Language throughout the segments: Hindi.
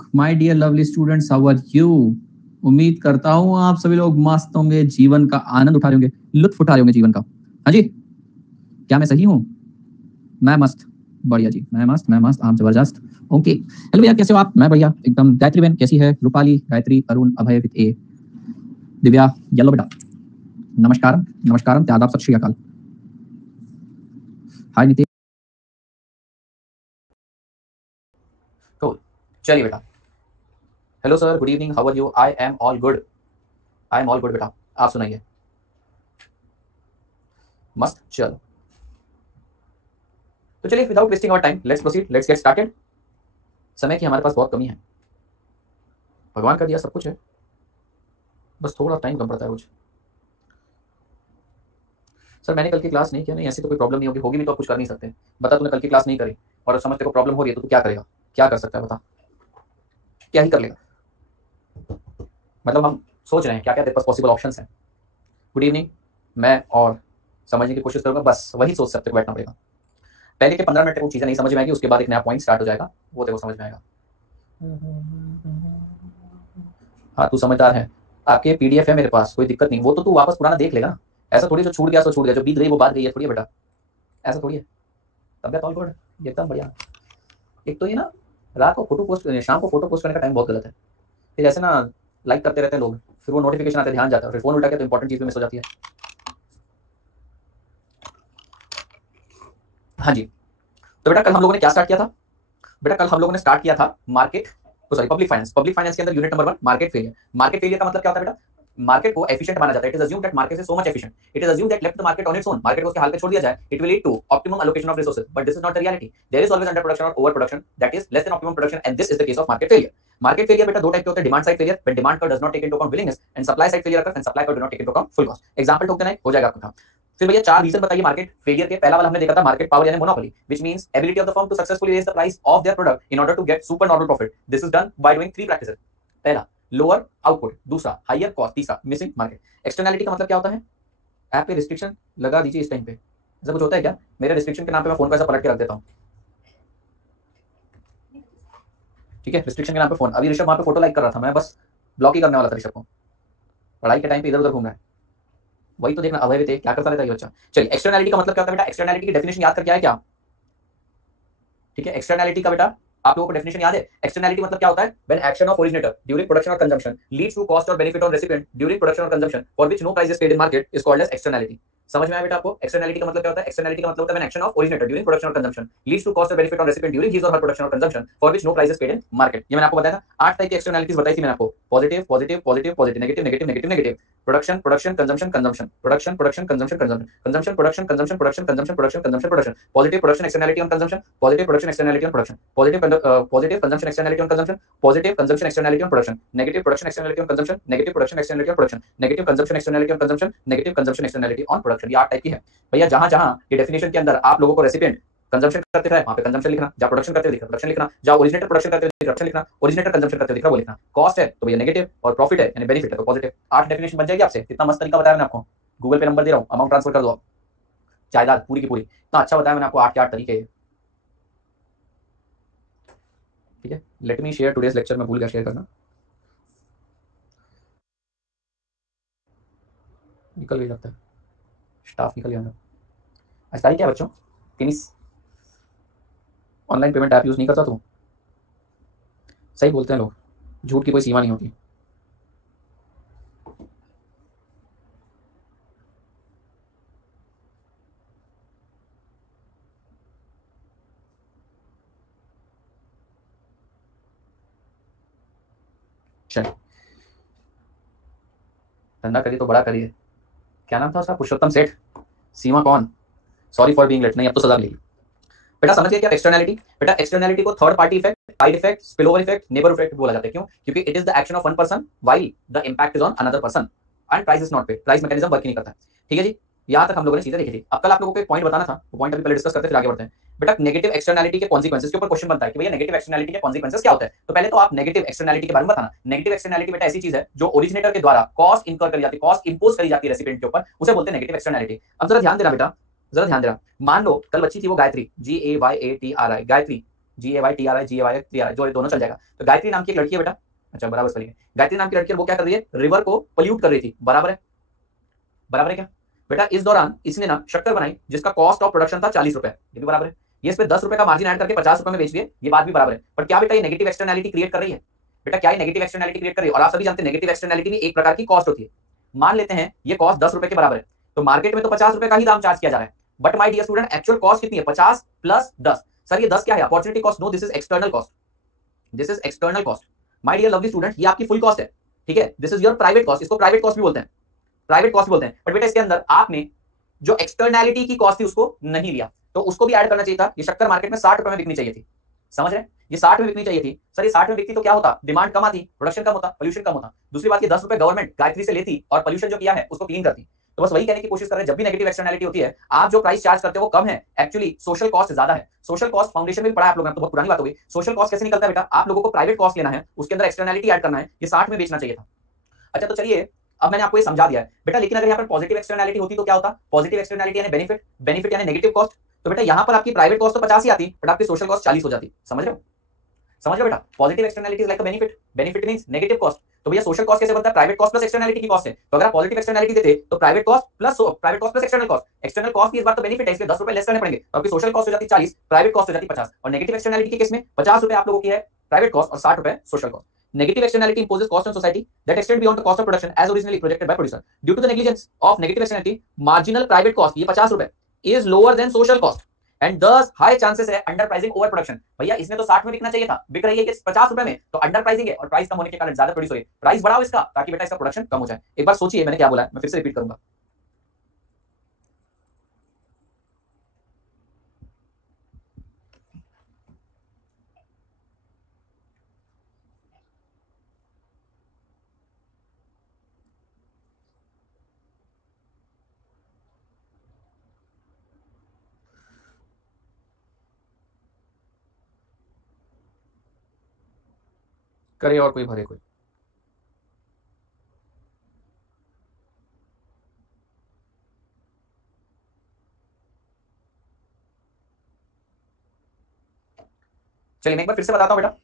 लोग, my dear lovely students, how are you? उम्मीद करता हूँ आप सभी लोग मस्त होंगे, जीवन का आनंद उठा रहे होंगे, लुत्फ उठा रहे होंगे जीवन का। हाँ जी, क्या मैं सही हूँ? मैं मस्त, बढ़िया जी, मैं मस्त, आप जबरदस्त। ओके, हेलो भैया, कैसे हो आप? मैं बढ़िया एकदम। गायत्री बहन कैसी है? रूपाली, गायत्री, अरुण, अभय विद ए, दिव्या, येलो बेटा, नमस्कार नमस्कार, आदाब, सत श्री अकाल। हाय नितिन। तो चलिए बेटा, hello sir, good evening, how are you? I am all good, I am all good बेटा, आप सुनाइए। मस्त, चलो तो चलिए, without wasting our time let's proceed, let's get started. समय की हमारे पास बहुत कमी है, भगवान का दिया सब कुछ है, बस थोड़ा टाइम कम पड़ता है कुछ। सर मैंने कल की क्लास नहीं किया, नहीं ऐसी तो कोई प्रॉब्लम नहीं होगी, होगी भी तो आप कुछ कर नहीं सकते। बता, तूने कल की क्लास नहीं करी और समझ तेरे को प्रॉब्लम हो रही है तो तू क्या करेगा? क्या कर सकता है बता, क्या ही कर लेगा? मतलब हम सोच रहे हैं क्या क्या तेरे पास पॉसिबल ऑप्शंस हैं। गुड इवनिंग, मैं और समझने की कोशिश करूंगा, बस वही सोच सकते बैठना पड़ेगा। पहले के 15 मिनट को चीजें नहीं समझ में आएगी, उसके बाद एक नया पॉइंट स्टार्ट हो जाएगा, वो तेरे को समझ में आएगा। हाँ तू समझदार है, आपके पीडीएफ है मेरे पास, कोई दिक्कत नहीं, वो तो तू वापस पुराना देख लेगा। ऐसा थोड़ी जो छूट गया सो छूट गया, जो बीत गई वो बात गई है, थोड़ी है बेटा, ऐसा थोड़ी है। तबियत ऑल गुड, एकदम बढ़िया। एक तो ये ना, रात को फोटो पोस्ट, शाम को फोटो पोस्ट करने का टाइम बहुत गलत है। फिर ऐसे ना लाइक करते रहते हैं लोग, फिर वो नोटिफिकेशन आते, ध्यान जाता है, फिर फोन उठा के तो इंपॉर्टेंट चीज में मिस हो जाती है। हाँ जी, तो बेटा कल हम लोगों ने क्या स्टार्ट किया था? बेटा कल हम लोगों ने स्टार्ट किया था market, sorry public finance. Public finance के अंदर unit number 1 market failure. Market failure का मतलब क्या होता है बेटा? मार्केट को एफिशिएंट माना जाता है। It is assumed that market is so much efficient, it is assumed that left the market on its own, market को उसके हाल पे छोड़ दिया जाए, it will lead to optimum allocation of resources, but this is not the reality. There is always under production और over production, that is less than optimum production, and this is the case of market failure. Market failure बेटा दो टाइप के होते हैं, demand side failure, when demand curve does not take into account willingness, and supply side failure occurs when supply curve do not take into account full cost. Example ठोक देना है, हो जाएगा आपका काम। फिर भैया 4 रीजन बताइए मार्केट फेलियर के। पहला वाला हमने देखा था मार्केट पावर यानी monopoly, which means ability of the firm to successfully raise the price of their product in order to get super normal profit. This is done by doing 3 practices. पहला लोअर आउटपुट, दूसरा हायर कॉस्ट, तीसरा मिसिंग मार्केट। एक्सटर्नैलिटी का मतलब क्या होता है? ऐप पे रिस्ट्रिक्शन लगा दीजिए इस टाइम पे, ऐसा कुछ होता है क्या? मेरे रिस्ट्रिक्शन के नाम पे मैं फोन को ऐसा पलट के रख देता हूँ, ठीक है? रिस्ट्रिक्शन के नाम पे फोन, अभी ऋषभ वहां पे फोटो लाइक कर रहा था, मैं बस ब्लॉक ही करने वाला था ऋषभ को, पढ़ाई के टाइम पे इधर उधर घूम रहा है, वही तो देखना अभय थे क्या करता रहता है ये बच्चा। चलिए एक्सटर्नैलिटी का मतलब क्या होता है बेटा? एक्सटर्नैलिटी की डेफिनेशन याद करके आया क्या? ठीक है, एक्सटर्नैलिटी का बेटा आप लोगों को डेफिनेशन याद है? एक्सटर्नैलिटी मतलब क्या होता है? When action of originator during production और कंजम्पशन लीड्स टू कॉस्ट और benefit on recipient during production और consumption for which no price is paid in market is called as externality. समझ में आया बेटा आपको? एक्सटर्नैलिटी का मतलब क्या होता है? एक्सटर्नैलिटी का मतलब होता है when action of originator during production और कंजम्पशन लीड्स टू कॉस्ट और benefit on recipient during his और हर प्रोडक्शन और consumption for which no price is paid in market. ये मैंने आपको बताया था, 8 टाइप की एक्सटर्नैलिटीज बताई थी मैंने आपको, positive positive positive positive, negative negative negative negative, production production consumption consumption, production production consumption consumption, consumption production consumption production consumption production consumption production, positive production externality on consumption, positive production externality on production, positive consumption externality on consumption, positive consumption externality on production, negative production externality on consumption, negative production externality on production, negative consumption externality on consumption, negative consumption externality on production. ये 8 टाइप की है भैया। जहां जहां ये डेफिनेशन के अंदर आप लोगों को रेसिपिएंट कंजम्पशन करते रहे वहां पे कंजम्पशन लिखना, जहां प्रोडक्शन करते हुए दिख रहा प्रोडक्शन लिखना, जहां ओरिजिनेटर प्रोडक्शन करते हुए दिख रहा प्रोडक्शन लिखना, ओरिजिनेटर कंजम्पशन करते हुए दिख रहा वो लिखना। कॉस्ट है तो भैया नेगेटिव, और प्रॉफिट है यानी बेनिफिट है तो पॉजिटिव। 8 डेफिनेशन बन जाएगी आपसे। कितना मस्त तरीका बताया मैंने आपको, गूगल पे नंबर दे रहा हूं, अमाउंट ट्रांसफर कर दो आप, जायदाद पूरी की पूरी। इतना अच्छा बताया मैंने आपको, 8 के 8 तरीके। ठीक है, let me share today's lecture, मैं भूल गया शेयर करना, निकल गई लगता है, स्टाफ निकल गया। आज तारीख क्या है बच्चों? 23। ऑनलाइन पेमेंट ऐप यूज नहीं करता तू? सही बोलते हैं लोग, झूठ की कोई सीमा नहीं होती। चल, धंधा करिए तो बड़ा करिए। क्या नाम था उसका? पुरुषोत्तम सेठ। सीमा कौन? सॉरी फॉर बीइंग लेट, नहीं अब तो सजा मिलेगी। बेटा समझ गए क्या एक्सटर्नैलिटी? बेटा एक्सटर्नैलिटी को third party effect, side effect, spillover effect, neighbour effect बोला जाता है। क्यों? क्योंकि it is the action of one person while the impact is on another person and price is not paid. Price mechanism work नहीं करता है। ठीक है जी, यहां तक हम लोगों ने चीजें देखी थी। अब कल आप लोगों को एक पॉइंट बताना था, वो पॉइंट अभी पहले डिस्कस करते फिर आगे बढ़ते हैं। बेटा नेगेटिव एक्सटर्नैलिटी के कॉन्सिक्वेंसेस के ऊपर क्वेश्चन बनता है कि भैया नेगेटिव एक्सटर्नैलिटी के कॉन्सिक्वेंसेस क्या होता है। तो पहले तो आप नेगेटिव एक्सटर्नैलिटी के बारे में बताना। नेगेटिव एक्सटर्नैलिटी बेटा ऐसी चीज है जो ओरिजिनेटर के द्वारा कॉस्ट इनकर करी जाती है, कॉस्ट इंपोज करी जाती है रेसिपिएंट के ऊपर, उसे बोलते हैं नेगेटिव एक्सटर्नैलिटी। अब जरा ध्यान देना बेटा, जरा ध्यान देना। मान लो कल बच्ची थी वो गायत्री, GAYATRI, गायत्री, GAYTRI जो दोनों चल जाएगा। तो गायत्री नाम की एक लड़की है बेटा, अच्छा बराबर स्पेलिंग है, गायत्री नाम की लड़की है, वो क्या कर रही है, रिवर को पोल्यूट कर रही थी, बराबर है, बराबर है क्या बेटा। इस दौरान इसने ना शक्कर बनाई जिसका कॉस्ट ऑफ प्रोडक्शन था 40 रुपए, ये भी बराबर है। ये इस पे 10 रुपए का मार्जिन ऐड करके 50 रुपए में बेच दिए, ये बात भी बराबर है। पर क्या बेटा ये नेगेटिव एक्सटर्नैलिटी क्रिएट कर रही है, बेटा क्या ये नेगेटिव एक्सटर्नैलिटी क्रिएट कर रही है। और आप सभी जानते हैं नेगेटिव एक्सटर्नैलिटी भी एक प्रकार की कॉस्ट होती है। मान लेते हैं ये कॉस्ट 10 रुपए के बराबर है, तो मार्केट में तो 50 रुपए का ही दाम चार्ज किया जा रहा है, but my dear student actual cost कितनी है, 50 प्लस 10। सर ये 10 क्या है, opportunity cost, no this is external cost, this is external cost. My dear lovely student ये आपकी फुल कॉस्ट है, ठीक है, this is your private cost, इसको प्राइवेट कॉस्ट भी बोलते हैं, प्राइवेट कॉस्ट बोलते हैं। बट बेटा इसके अंदर आपने जो एक्सटर्नैलिटी की कॉस्ट थी उसको नहीं लिया, तो उसको भी ऐड करना चाहिए था। ये शक्कर मार्केट में 60 रुपए में बिकनी चाहिए थी, समझ रहे हैं, ये 60 में बिकनी चाहिए थी। सर ये 60 में बिकती तो क्या होता, डिमांड कम आती, प्रोडक्शन कम होता, पोल्यूशन कम होता। दूसरी बात ये 10 रुपए गवर्नमेंट गायत्री से लेती और पोल्यूशन जो किया है उसको क्लीन करती। तो बस वही कहने की कोशिश कर रहे हैं, जब भी नेगेटिव एक्सटर्नैलिटी होती है आप जो प्राइस चार्ज करते हो वो कम है, एक्चुअली सोशल कॉस्ट ज्यादा है। सोशल कॉस्ट फाउंडेशन में भी पढ़ा है आप लोगों ने, तो बहुत पुरानी बात हो गई। सोशल कॉस्ट कैसे निकलता है बेटा, आप लोगों को प्राइवेट कॉस्ट लेना है, उसके अंदर एक्सटर्नैलिटी ऐड करना है, ये 60 में बेचना चाहिए था। अच्छा तो चलिए अब मैंने आपको ये समझा दिया है बेटा, लेकिन अगर यहाँ पर पॉजिटिव एक्सटर्नैलिटी होती तो क्या होता, पॉजिटिव एक्सटर्नैलिटी यानी बेनिफिट, बेनिफिट यानी नेगेटिव कॉस्ट। तो बेटा यहाँ पर आपकी प्राइवेट कॉस्ट तो 50 ही आती, बट आपकी सोशल कॉस्ट 40 हो जाती, समझ रहे हो, समझ रहे हो बेटा। Positive externality is like a benefit, benefit means negative cost. तो भैया सोशल कॉस्ट कैसे बनता है, प्राइवेट कॉस्ट प्लस एक्सटर्नैलिटी की कॉस्ट है। तो अगर आप पॉजिटिव एक्सटर्नैलिटी देते तो private cost plus external cost, external cost की इस बार तो बेनिफिट है, इसलिए 10 रुपए लेस करने पड़ेंगे, तो आपकी सोशल कॉस्ट हो जाती 40, प्राइवेट कॉस्ट हो जाती 50। और नेगेटिव एक्सटर्नैलिटी के केस में 50 रुपए आप लोगों की है प्राइवेट कॉस्ट और 60 रुपए social cost. Negative externality imposes cost on society that extend beyond the cost of production as originally projected by producer. Due to the negligence of negative externality, marginal private cost ये 50 रुपए is lower than social cost and thus high chances है अंडर प्राइसिंग ओवर प्रोडक्शन। भैया इसमें तो 60 में बिकना चाहिए था, बिक रही है कि 50 रुपए में, तो अंडर प्राइसिंग है और प्राइस कम होने के कारण ज्यादा प्रोड्यूस हो रही है। प्राइस बढ़ाओ इसका ताकि बेटा इसका प्रोडक्शन कम हो जाए। एक बार सोचिए मैंने क्या बोला है, मैं फिर से रिपीट करूंगा। करे और कोई भरे कोई। चलिए मैं एक बार फिर से बताता हूं बेटा,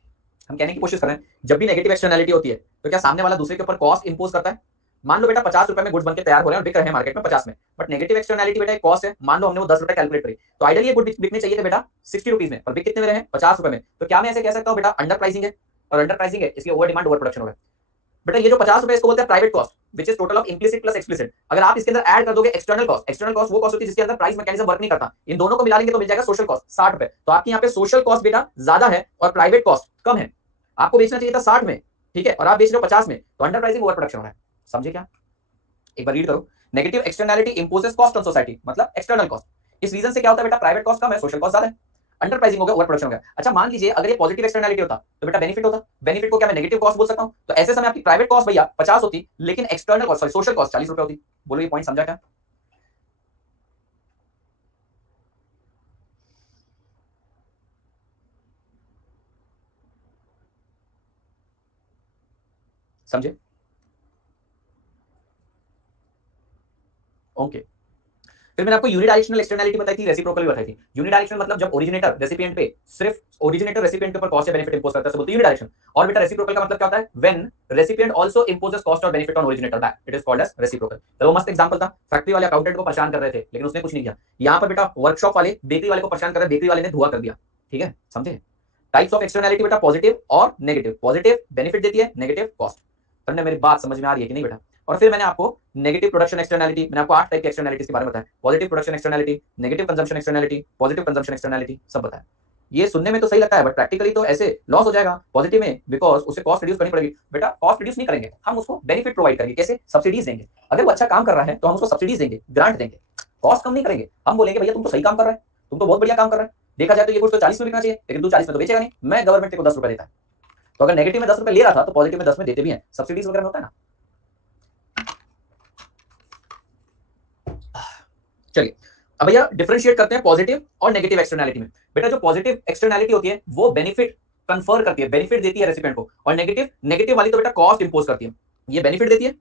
हम कहने की कोशिश कर रहे हैं जब भी नेगेटिव एक्सटर्नैलिटी होती है तो क्या सामने वाला दूसरे के ऊपर कॉस्ट इंपोज करता है। मान लो बेटा 50 रुपए में गुड्स बनके तैयार हो रहे हैं और बिक रहे हैं मार्केट में 50 में, बट नेगेटिव एक्सटर्नैलिटी बेटा एक कॉस्ट है, मान लो हमने वो 10 रुपए कैलकुलेट करी, तो आइडियली ये गुड बिकने चाहिए थे बेटा 60 रुपीज में, पर बिक कितने में रहे हैं 50 रुपए में। तो क्या मैं ऐसे कह सकता हूँ बेटा अंडर प्राइसिंग है, और अंडर प्राइसिंग है इसलिए ओवर डिमांड ओवर प्रोडक्शन हो रहा है। बेटा ये जो 50 रुपए इसको बोलते हैं private cost which is total of implicit plus explicit. अगर आप इसके अंदर ऐड कर दोगे एक्सटर्नल कॉस्ट, एक्सटर्नल कॉस्ट वो कॉस्ट होती है जिसके अंदर प्राइस मैकेनिज्म वर्क नहीं करता, इन दोनों को मिला लेंगे तो मिल जाएगा सोशल कॉस्ट 60 रुपए। तो आपकी यहाँ पे सोशल कॉस्ट बेटा ज्यादा है और प्राइवेट कॉस्ट कम है, आपको बेचना चाहिए था 60 में, ठीक है, और आप बेच रहे हो 50 में, तो अंडर प्राइसिंग ओवर प्रोडक्शन हो रहा है। समझे क्या, एक बार रीड करो। Negative externality imposes cost on society, मतलब एक्सटर्नल कॉस्ट। इस रीजन से क्या होता है बेटा, प्राइवेट कॉस्ट कम है, सोशल कॉस्ट ज्यादा है, अंडर प्राइसिंग हो गया, ओवर प्रोडक्शन हो गया। अच्छा मान लीजिए अगर ये पॉजिटिव एक्सटर्नैलिटी होता तो बेटा बेनिफिट होता, बेनिफिट को क्या मैं नेगेटिव कॉस्ट बोल सकता हूं। तो ऐसे समय आपकी प्राइवेट कॉस्ट भैया 50 होती, लेकिन external cost sorry social cost 40 रुपए होती। बोलो ये पॉइंट समझा क्या, समझे, ओके। फिर मैंने आपको यूनिडायरेक्शनल एक्सटर्नैलिटी बताई थी, रेसिप्रोकल भी बताई थी। यूनिडायरेक्शनल मतलब जब ओरिजिनेटर रेसिपिएंट पे सिर्फ ओरिजिनेटर रेसिपिएंट के ऊपर कॉस्ट या बेनिफिट इंपोज करता है तो बोलते हैं यूनिडायरेक्शन। और बेटा रेसिप्रोकल का मतलब क्या होता है, when recipient also imposes cost और benefit on originator back, it is called as reciprocal. तो वो मस्त एग्जांपल था, फैक्ट्री वाले अकाउंटेंट को परेशान कर रहे थे लेकिन उसने कुछ नहीं किया। यहाँ पर बेटा वर्कशॉप वाले बेकरी वाले को परेशान कर रहे, बेकरी वाले ने धुआं कर दिया, ठीक है, समझे। टाइप्स ऑफ एक्सटर्नैलिटी बेटा पॉजिटिव और नेगेटिव, पॉजिटिव बेनिफिट देती है, नेगेटिव कॉस्ट। तुमने मेरी बात समझ में आ रही है कि नहीं बेटा। और फिर मैंने आपको नेगेटिव प्रोडक्शन एक्सटर्नैलिटी, मैंने आपको 8 टाइप की एक्सटर्नैलिटीज के बारे में बताया, positive production externality, negative consumption externality, positive consumption externality, सब बताया। ये सुनने में तो सही लगता है बट प्रैक्टिकली तो ऐसे लॉस हो जाएगा पॉजिटिव में, बिकॉज उसे कॉस्ट रिड्यूस करनी पड़ेगी। बेटा कॉस्ट रिड्यूस नहीं करेंगे हम, उसको बेनिफिट प्रोवाइड करेंगे, कैसे, सब्सिडीज देंगे। अगर वो अच्छा काम कर रहा है तो हम उसको सब्सिडीज देंगे, ग्रांट देंगे, कॉस्ट कम नहीं करेंगे। हम बोलेंगे भैया तुम तो सही काम कर रहा है, तुम तो बहुत बढ़िया काम कर रहा है, देखा जाए तो ये गुड्स तो 40 में बिकना चाहिए लेकिन तू 40 में तो बेचेगा नहीं, मैं गवर्नमेंट को 10 रुपए देता है। तो अगर नेगेटिव में 10 रुपए ले रहा था तो पॉजिटिव में 10 में देते भी हैं, सब्सिडीज वगैरह में होता है ना। चलिए अब भैया डिफरेंशिएट करते हैं पॉजिटिव और नेगेटिव एक्सटर्नैलिटी में। बेटा जो पॉजिटिव एक्सटर्नैलिटी होती है वो बेनिफिट कंफर करती है, बेनिफिट देती है रेसिपिएंट को, और नेगेटिव नेगेटिव वाली तो बेटा कॉस्ट इंपोज करती है। ये बेनिफिट देती है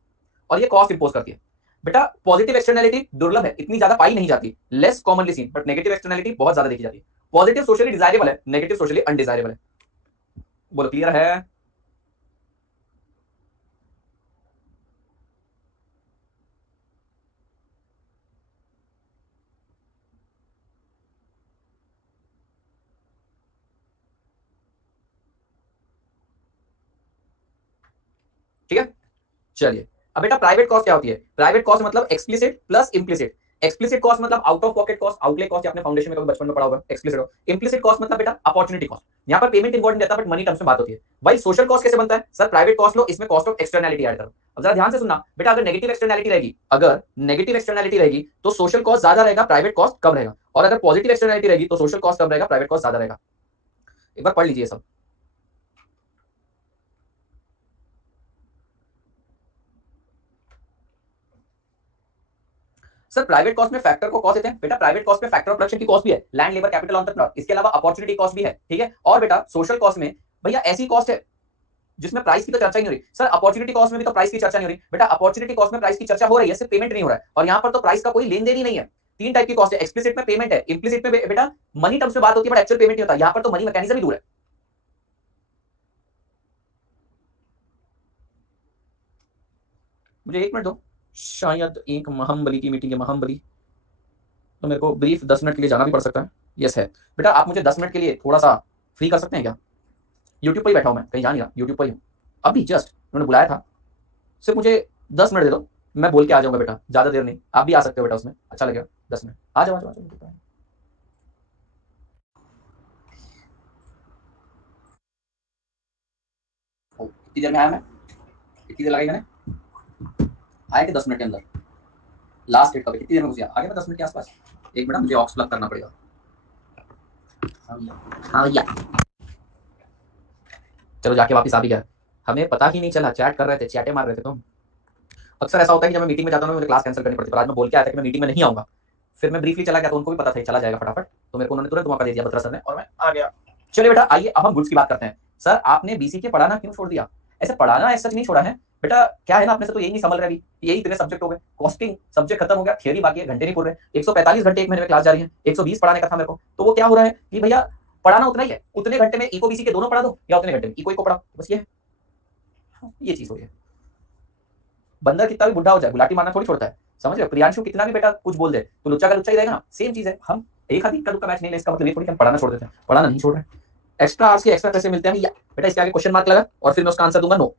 और ये कॉस्ट इंपोज करती है। बेटा पॉजिटिव एक्सटर्नैलिटी दुर्लभ है, इतनी ज्यादा पाई नहीं जाती, less commonly seen, but negative externality बहुत ज्यादा देखी जाती है। पॉजिटिव सोशली डिजायरेबल है, नेगेटिव सोशली अनडिजायरेबल है। बोलो क्लियर है? ठीक है, चलिए अब बेटा प्राइवेट कॉस्ट क्या होती है? प्राइवेट कॉस्ट मतलब explicit plus implicit. Explicit cost मतलब out of pocket cost, outlay cost, आपने फाउंडेशन में कभी बचपन में पढ़ा होगा। एक्सप्लिसिट इंप्लिसिट कॉस्ट मतलब बेटा अपॉर्चुनिटी कॉस्ट, यहाँ पर पेमेंट इन्वॉल्व नहीं रहता बट मनी टर्म्स में बात होती है। भाई सोशल कॉस्ट कैसे बनता है? सर प्राइवेट कॉस्ट लो, इसमें कॉस्ट ऑफ एक्सटर्नैलिटी ऐड करो। अब जरा ध्यान से सुनना बेटा, अगर नेगेटिव एक्सटर्नैलिटी रहेगी, अगर नेगेटिव एक्सटर्नैलिटी रहेगी तो सोशल कॉस्ट ज्यादा रहेगा, प्राइवेट कॉस्ट कम रहेगा, और अगर पॉजिटिव एक्सटर्नैलिटी रहेगी तो सोशल कॉस्ट कम रहेगा, प्राइवेट कॉस्ट ज्यादा रहेगा। एक बार पढ़ लीजिए सब। सर प्राइवेट कॉस्ट में फैक्टर को कॉस्ट देते हैं बेटा, प्राइवेट कॉस्ट में फैक्टर ऑफ प्रोडक्शन की कॉस्ट भी है, लैंड लेबर कैपिटल एंटरप्रेन्योर, इसके अलावा अपॉर्चुनिटी कॉस्ट भी है। ठीक है, और बेटा सोशल कॉस्ट में भैया ऐसी कॉस्ट है जिसमें प्राइस की तो चर्चा ही नहीं हो रही। सर अपॉर्चुनिटी कॉस्ट में भी तो प्राइस की चर्चा नहीं हो रही बेटा, अपॉर्चुनिटी कॉस्ट में प्राइस की चर्चा हो रही है, सिर्फ पेमेंट नहीं हो रहा है, और यहाँ पर तो प्राइस का कोई लेन देन ही नहीं है। तीन टाइप की कॉस्ट है, एक्सप्लिसिट में पेमेंट है, इंप्लिसिट में बेटा मनी टर्म्स में बात होती है बट एक्चुअल पेमेंट नहीं होता, यहाँ पर तो मनी मैकेनिज्म ही दूर है। मुझे एक मिनट दो, शायद एक महाबली की मीटिंग है, महाबली, तो मेरे को ब्रीफ 10 मिनट के लिए जाना भी पड़ सकता है। यस है बेटा, आप मुझे 10 मिनट के लिए थोड़ा सा फ्री कर सकते हैं क्या? यूट्यूब पर ही बैठा हूं मैं, कहीं जा नहीं रहा, यूट्यूब पर ही हूँ अभी, जस्ट उन्होंने बुलाया था, सिर्फ मुझे 10 मिनट दे दो, मैं बोल के आ जाऊंगा बेटा, ज्यादा देर नहीं, आप भी आ सकते हो बेटा, उसमें अच्छा लगेगा। 10 मिनट आ जाओ, आ जाओ, आ जाओ। कितनी देर में आया मैं? कितनी देर लगाई मैंने? आए थे 10 मिनट के अंदर, लास्ट डेट कभी कितनी देर में घुस गया? आ गया मैं 10 मिनट के आसपास। एक मिनट मुझे ऑक्स प्लग करना पड़ेगा। हाँ भैया, चलो जाके वापस आ भी गया, हमें पता ही नहीं चला, चैट कर रहे थे, चैटे मार रहे थे तुम। अक्सर ऐसा होता है कि जब मैं मीटिंग में जाता हूँ मुझे क्लास कैंसिल करनी पड़ती है, पर आज मैं बोल के आया था कि मैं मीटिंग में नहीं आऊंगा, फिर मैं ब्रीफली चला गया तो उनको भी पता था चला जाएगा फटाफट, तो मेरे को उन्होंने तुरंत मौका दे दिया बत्रा सर ने, और मैं आ गया। चलिए बेटा आइए अब हम गुड्स की बात करते हैं। सर आपने बीसी के पढ़ाना क्यों छोड़ दिया? ऐसे पढ़ाना ऐसा नहीं छोड़ा है बेटा, क्या है ना, अपने से तो यही नहीं संभल रहा, यही इतने सब्जेक्ट हो गए, कॉस्टिंग सब्जेक्ट खत्म हो गया, थियरी बाकी है, घंटे नहीं पूरे, 145 घंटे एक महीने में क्लास जा रही है, 120 पढ़ाने का था मेरे को, तो वो क्या हो रहा है कि भैया पढ़ाना उतना ही है, उतने घंटे में इको बीसी के दोनों पढ़ा दो, या उतने घंटे में इको पढ़ाओ, बस ये है, ये चीज हो रही है। बंदर कितना भी बुढ़ा हो जाए गुलाटी मारना थोड़ी छोड़ता है, समझ रहे हो? प्रियांशु कितना भी बेटा कुछ बोल दे तो लुच्चा का लुच्चा ही रहेगा ना, सेम चीज है। हम एक आदमी का मैच नहीं ले, इसका मतलब ये थोड़ी हम पढ़ाना छोड़ देते हैं, पढ़ाना नहीं छोड़ रहे। एक्स्ट्रा आवर्स के एक्स्ट्रा पैसे मिलते हैं बेटा, इसके आगे क्वेश्चन मार्क लगा और फिर मैं उसका आंसर दूंगा नो,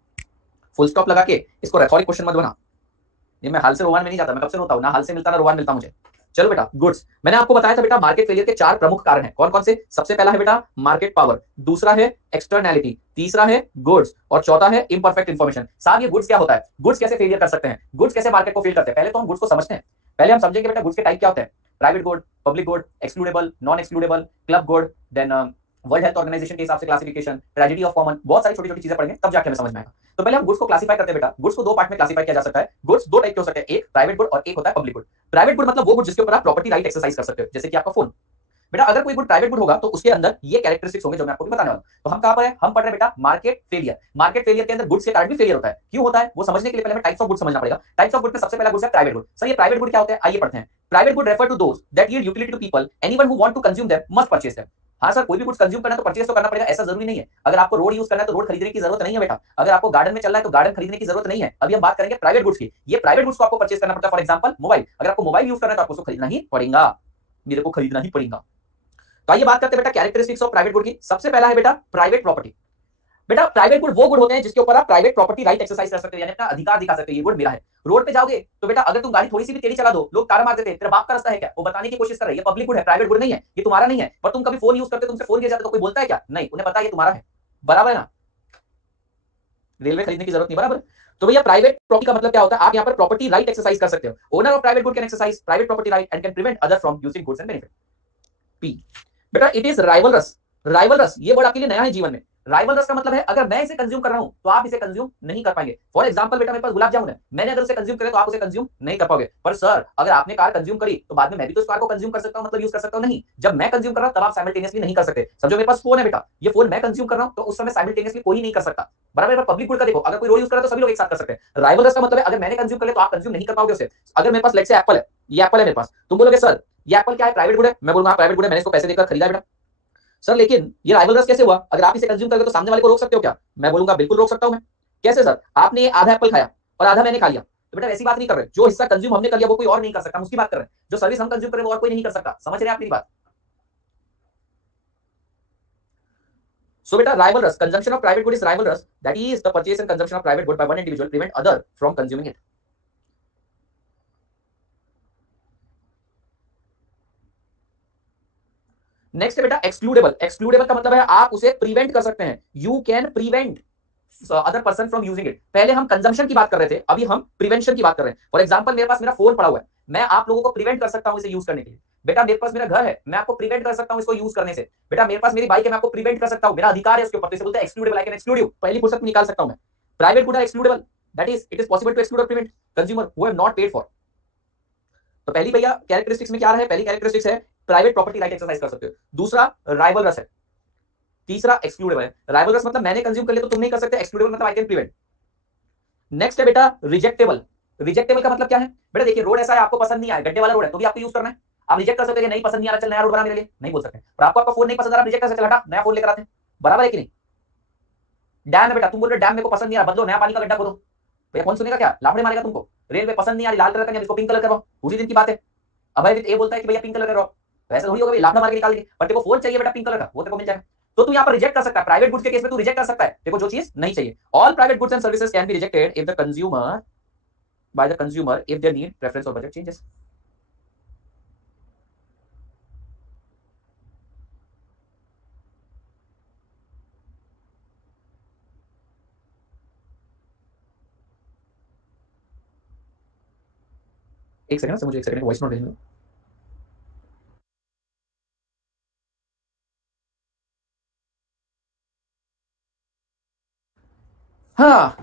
फुल स्टॉप लगा के इसको रेटोरिक क्वेश्चन मत बना। ये मैं हाल से रोवान में नहीं जाता, मैं कब से रोता हूं ना, हाल से मिलता ना रोवान मिलता मुझे। चलो बेटा गुड्स, मैंने आपको बताया था बेटा मार्केट फेलियर के 4 प्रमुख कारण हैं, कौन कौन से? सबसे पहला है बेटा मार्केट पावर, दूसरा है एक्सटर्नैलिटी, तीसरा है गुड्स, और चौथा है इम्परफेक्ट इन्फॉर्मेशन। साहब ये गुड्स क्या होता है? गुड्स कैसे फेलियर कर सकते हैं, गुड्स कैसे मार्केट को फेल करते हैं? पहले तो हम गुड्स को समझते हैं, पहले हम समझेंगे बेटा गुड्स के टाइप क्या होते हैं। Private good, public good, excludable, non excludable, club good, then World Health Organization के हिसाब से क्लासिफिकेशन, ट्रेजेडी ऑफ कॉमन, बहुत सारी छोटी छोटी चीजें पढ़ेंगे तब जाके हमें समझ में आएगा। तो पहले हम गुड्स को क्लासिफाई करते हैं बेटा, गुड्स को 2 पार्ट में क्लासिफाई किया जा सकता है। गुड्स 2 टाइप के हो सकते हैं, एक प्राइवेट गुड और एक होता है पब्लिक गुड। प्राइवेट गुड मतलब वो गुड जिसके ऊपर आप प्रॉपर्टी राइट एक्सरसाइज कर सकते हो, जैसे कि आपका फोन। बेटा अगर कोई गुड प्राइवेट गुड होगा तो उसके अंदर ये कैरेक्टरिस्टिक्स होंगे जो मैं आपको भी बताने वाला हूं। तो हम कहां पर है? हम पढ़ रहे बेटा मार्केट फेलियर। मार्केट फेलियर के अंदर गुड्स के कारण भी फेलियर होता है, क्यों होता है वो समझने के लिए पहले हमें टाइप्स ऑफ गुड समझना पड़ेगा। टाइप्स ऑफ गुड में सबसे पहला गुड है प्राइवेट गुड। सर ये प्राइवेट गुड क्या होता है, आइए पढ़ते हैं। Private good refer to those that yield utility to people, anyone who want to consume them must purchase them. हाँ सर कोई भी गुड्स कंज्यूम करना है तो परचेज तो करना पड़ेगा, ऐसा जरूरी नहीं है। अगर आपको रोड यूज करना है तो रोड खरीदने की जरूरत नहीं है बेटा, अगर आपको गार्डन में चलना है तो गार्डन खरीदने की जरूरत नहीं है। अभी हम बात करेंगे प्राइवेट गुड्स की, ये प्राइवेट गुड्स को आपको परचेज करना पड़ता है। फॉर एग्जांपल मोबाइल, अगर आपको मोबाइल यूज करना है तो आपको उसको खरीदना ही पड़ेगा, मेरे को खरीदना ही पड़ेगा। तो आइए बात करते हैं बेटा कैरेक्टरिस्टिक्स ऑफ प्राइवेट गुड की। सबसे पहला है बेटा प्राइवेट प्रॉपर्टी। बेटा प्राइवेट गुड वो गुड होते हैं जिसके ऊपर आप प्राइवेट प्रॉपर्टी राइट एक्सरसाइज कर सकते हो, यानी अपना अधिकार दिखा सकते हो, ये गुड मेरा है। रोड पे जाओगे तो बेटा अगर तुम गाड़ी थोड़ी सी भी तेजी चला दो लोग कार मार देते हैं, तेरा बाप का रास्ता है क्या, वो बताने की कोशिश कर रही है, पब्लिक गुड है, प्राइवेट गुड नहीं है, ये तुम्हारा नहीं है। पर तुम कभी फोन यूज करते, तुमसे फोन गिर जाता तो कोई बोलता है क्या? नहीं, उन्हें पता है ये तुम्हारा है, बराबर है ना? रेलवे खरीदने की जरूरत नहीं, बराबर। तो भैया प्राइवेट प्रॉपर्टी का मतलब क्या होता है? आप यहाँ पर प्रॉपर्टी राइट एक्सरसाइज कर सकते हो। Owner of private good can exercise private property right and can prevent other from using goods and benefit. P बेटा इट इज राइवलरस। राइवलरस ये वर्ड आपके लिए नया है जीवन में। राइवलरस का मतलब है अगर मैं इसे कंज्यूम कर रहा हूं तो आप इसे कंज्यूम नहीं कर पाएंगे। फॉर एग्जांपल बेटा मेरे पास गुलाब जामुन है, मैंने अगर उसे कंज्यूम करे तो आप उसे कंज्यूम नहीं कर पाओगे। पर सर अगर आपने कार कंज्यूम करी तो बाद में मैं भी तो इस कार को कंज्यूम कर सकता हूं, मतलब यूज कर सकता हूं, नहीं। जब मैं कंज्यूम कर रहा हूं तब आप साइमल्टेनियसली नहीं कर सकते। समझो मेरे पास फोन है बेटा, ये फोन मैं कंज्यूम कर रहा हूं तो उस समय साइमल्टेनियसली कोई नहीं कर सकता, बराबर। पब्लिक गुड का देखो, अगर कोई रोड यूज कर रहा है तो सभी लोग एक साथ कर सकते हैं। राइवलरस का मतलब है अगर मैंने कंज्यूम कर लिया तो आप कंज्यूम नहीं कर पाओगे उसे। अगर मेरे पास लेट्स से एप्पल है, ये एप्पल है मेरे पास, तुम बोलोगे सर ये एप्पल क्या है, प्राइवेट गुड है, मैं बोलूंगा प्राइवेट गुड है, मैंने इसको पैसे देकर खरीदा बेटा, सर लेकिन ये राइवल रस कैसे हुआ? अगर आप इसे कंज्यूम करोगे तो सामने वाले को रोक सकते हो क्या? मैं बोलूंगा बिल्कुल रोक सकता हूं मैं। कैसे सर? आपने आधा एप्पल खाया और आधा मैंने खा लिया, तो बेटा ऐसी बात नहीं कर रहे। जो हिस्सा कंज्यूम हमने कर लिया वो कोई और नहीं कर सकता, हम उसकी बात कर रहे हैं। जो सर्विस हम कंज्यूम करें वो और कोई नहीं कर सकता। समझ रहे हैं आप मेरी बात? So beta rival rust, consumption of private good is rival rust. That is the purchase and consumption of private good by one individual prevent other from consuming it. Next है बेटा एक्सक्लूडेबल। एक्सक्लूडेबल का मतलब है आप उसे प्रिवेंट कर सकते हैं। You can prevent other person from using it. पहले हम कंजम्पशन की बात कर रहे थे, अभी हम प्रिवेंशन की बात कर रहे हैं। फॉर एग्जांपल मेरे पास मेरा फोन पड़ा हुआ है, मैं आप लोगों को प्रिवेंट कर सकता हूं इसे यूज करने के लिए। बेटा मेरे पास मेरा घर है, मैं आपको प्रिवेंट कर सकता हूं इसको यूज करने से। बेटा मेरे पास मेरी बाइक है, मैं आपको प्रिवेंट कर सकता हूं, मेरा अधिकार है उसके ऊपर। तो इसे बोलते हैं excludable. I can exclude you, पहली फुर्सत में निकाल सकता हूं मैं। Private good are excludable, that is it is possible to exclude और prevent consumer who have not paid for. तो पहली भैया कैरेक्टरिस्टिक्स में क्या है? पहली कैरेक्टरिस्टिक्स है प्राइवेट प्रॉपर्टी राइट एक्सरसाइज कर सकते हो। दूसरा राइवल रस है। तीसरा एक्सक्लूडेबल है। राइवल रस मतलब मैंने कंज्यूम कर लिया तो तुम नहीं कर सकते। एक्सक्लूडेबल मतलब आई कैन प्रिवेंट। नेक्स्ट है बेटा रिजेक्टेबल। रिजेक्टेबल का मतलब क्या है? बेटा देखिए रोड ऐसा है आपको पसंद नहीं आया, गड्ढे वाला रोड है, तो भी आपको यूज करना है। आप रिजेक्ट कर सकते हैं, नहीं पसंद नहीं आ रहा, चल नया रोड बना मेरे लिए, नहीं बोल सकते। और आपको आपका फोन नहीं पसंद आ रहा, रिजेक्ट कर सकते, हटा नया फोन लेकर आते हैं। बराबर है कि नहीं? डैम है बेटा, तुम बोल रहे डैम मेरे को पसंद नहीं आ रहा, बदलो नया पानी का गड्ढा खोदो। भैया कौन सुनेगा? क्या लाफड़े मारेगा तुमको? रेलवे पसंद नहीं आ रही, लाल कलर का, इसको पिंक कलर करवाओ। उसी दिन की बात है। अभय विद ए बोलता है कि भैया पिंक कलर करवाओ, वैसे थोड़ी होगा भाई, लाफड़ा मार के निकाल देंगे। पर तेरे को फोन चाहिए बेटा पिंक कलर का, वो तेरे को मिल जाएगा। तो तू यहाँ पर रिजेक्ट कर सकता है। प्राइवेट गुड्स के केस में तू रिजेक्ट कर सकता है, तेरे को जो चीज नहीं चाहिए। All private goods and services can be rejected if the consumer by the consumer if their need, preference or budget changes. एक सेकंड से मुझे एक सेकंड वॉइस नोट भेजना। हाँ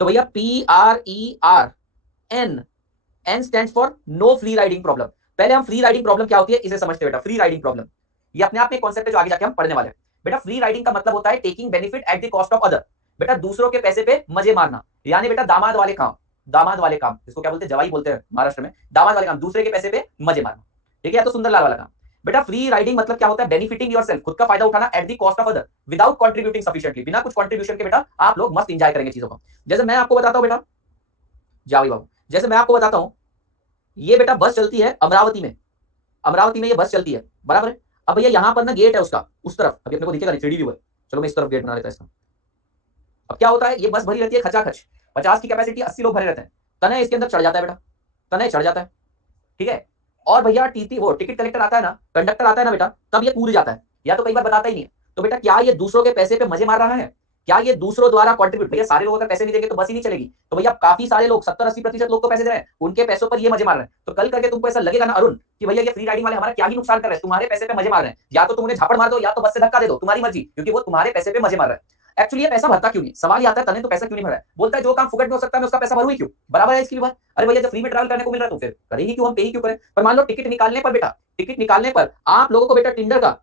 तो भैया PRERN, N stand for no free riding problem. पहले हम फ्री राइडिंग प्रॉब्लम क्या होती है इसे समझते हैं बेटा। फ्री राइडिंग प्रॉब्लम ये अपने आप में कॉन्सेप्ट है जो आगे जाके हम पढ़ने वाले हैं। बेटा फ्री राइडिंग का मतलब होता है taking benefit eight the cost of other. बेटा दूसरों के पैसे पे मजे मारना, यानी बेटा दामाद वाले काम। दामाद वाले काम इसको क्या बोलते हैं? जवाई बोलते हैं महाराष्ट्र में। दामाद वाले काम, दूसरे के पैसे पे मजे मारना, ठीक है? या तो सुंदरलाल वाला काम। बेटा फ्री राइडिंग मतलब क्या होता है? बेनिफिटिंग योरसेल्फ, खुद का फायदा उठाना eight the cost of other without contributing sufficiently. बिना कुछ कंट्रीब्यूशन के बेटा आप लोग मस्त एंजॉय करेंगे चीजों को। जैसे मैं आपको बताता हूं बेटा, जावी बाबू, जैसे मैं आपको बताता हूं, ये बेटा बस चलती है अमरावती में। अमरावती में ये बस चलती है, बराबर है। अब भैया यहाँ पर ना गेट है उसका, उस तरफ अभी अपने को दिखेगा, 3D व्यू है। चलो मैं इस तरफ गेट बना लेता इसका। अब क्या होता है, ये बस भरी रहती है खचाखच, 50 की कैपेसिटी, 80 लोग भरे रहते हैं। तनय इसके अंदर चढ़ जाता है बेटा, तनय चढ़ जाता है, ठीक है। और भैया टीटी वो टिकट कलेक्टर आता है ना, कंडक्टर आता है ना बेटा, तब ये कूद जाता है, या तो कई बार बताता ही नहीं है। तो बेटा क्या ये दूसरों के पैसे पे मजे मार रहा है? क्या ये दूसरों द्वारा कंट्रीब्यूट? भैया सारे लोग अगर पैसे नहीं देंगे तो बस ही नहीं चलेगी। तो भैया काफी सारे लोग 70-80% लोग को पैसे दे रहे हैं, उनके पैसों पर ये मजे मार रहे हैं। तो कल करके तुमको ऐसा लगेगा ना अरुण कि भैया ये फ्री राइडिंग वाले हमारा क्या ही नुकसान कर रहे हैं, तुम्हारे पैसे पे मजे मार रहे हैं। या तो तुम उन्हें झापड़ मार दो या तो बस से धक्का दे दो, तुम्हारी मर्जी, क्योंकि वो तुम्हारे पैसे पे मजे मार रहा है। एक्चुअली ये पैसा भरता क्यों नहीं? सवाल ये आता है तने तो पैसा क्यों नहीं भरा है? बोलता है जो काम फुकट में हो सकता है मैं उसका पैसा भरूं ही क्यों? बराबर है इसकी भी बात। अरे भैया जब फ्री में ट्रैवल करने को मिल रहा है तो फिर करेगी क्यों, हम पे ही क्यों करें? पर मान लो टिकट निकालने पर बेटा, टिकट निकालने पर आप लोगों को बेटा टिंडर का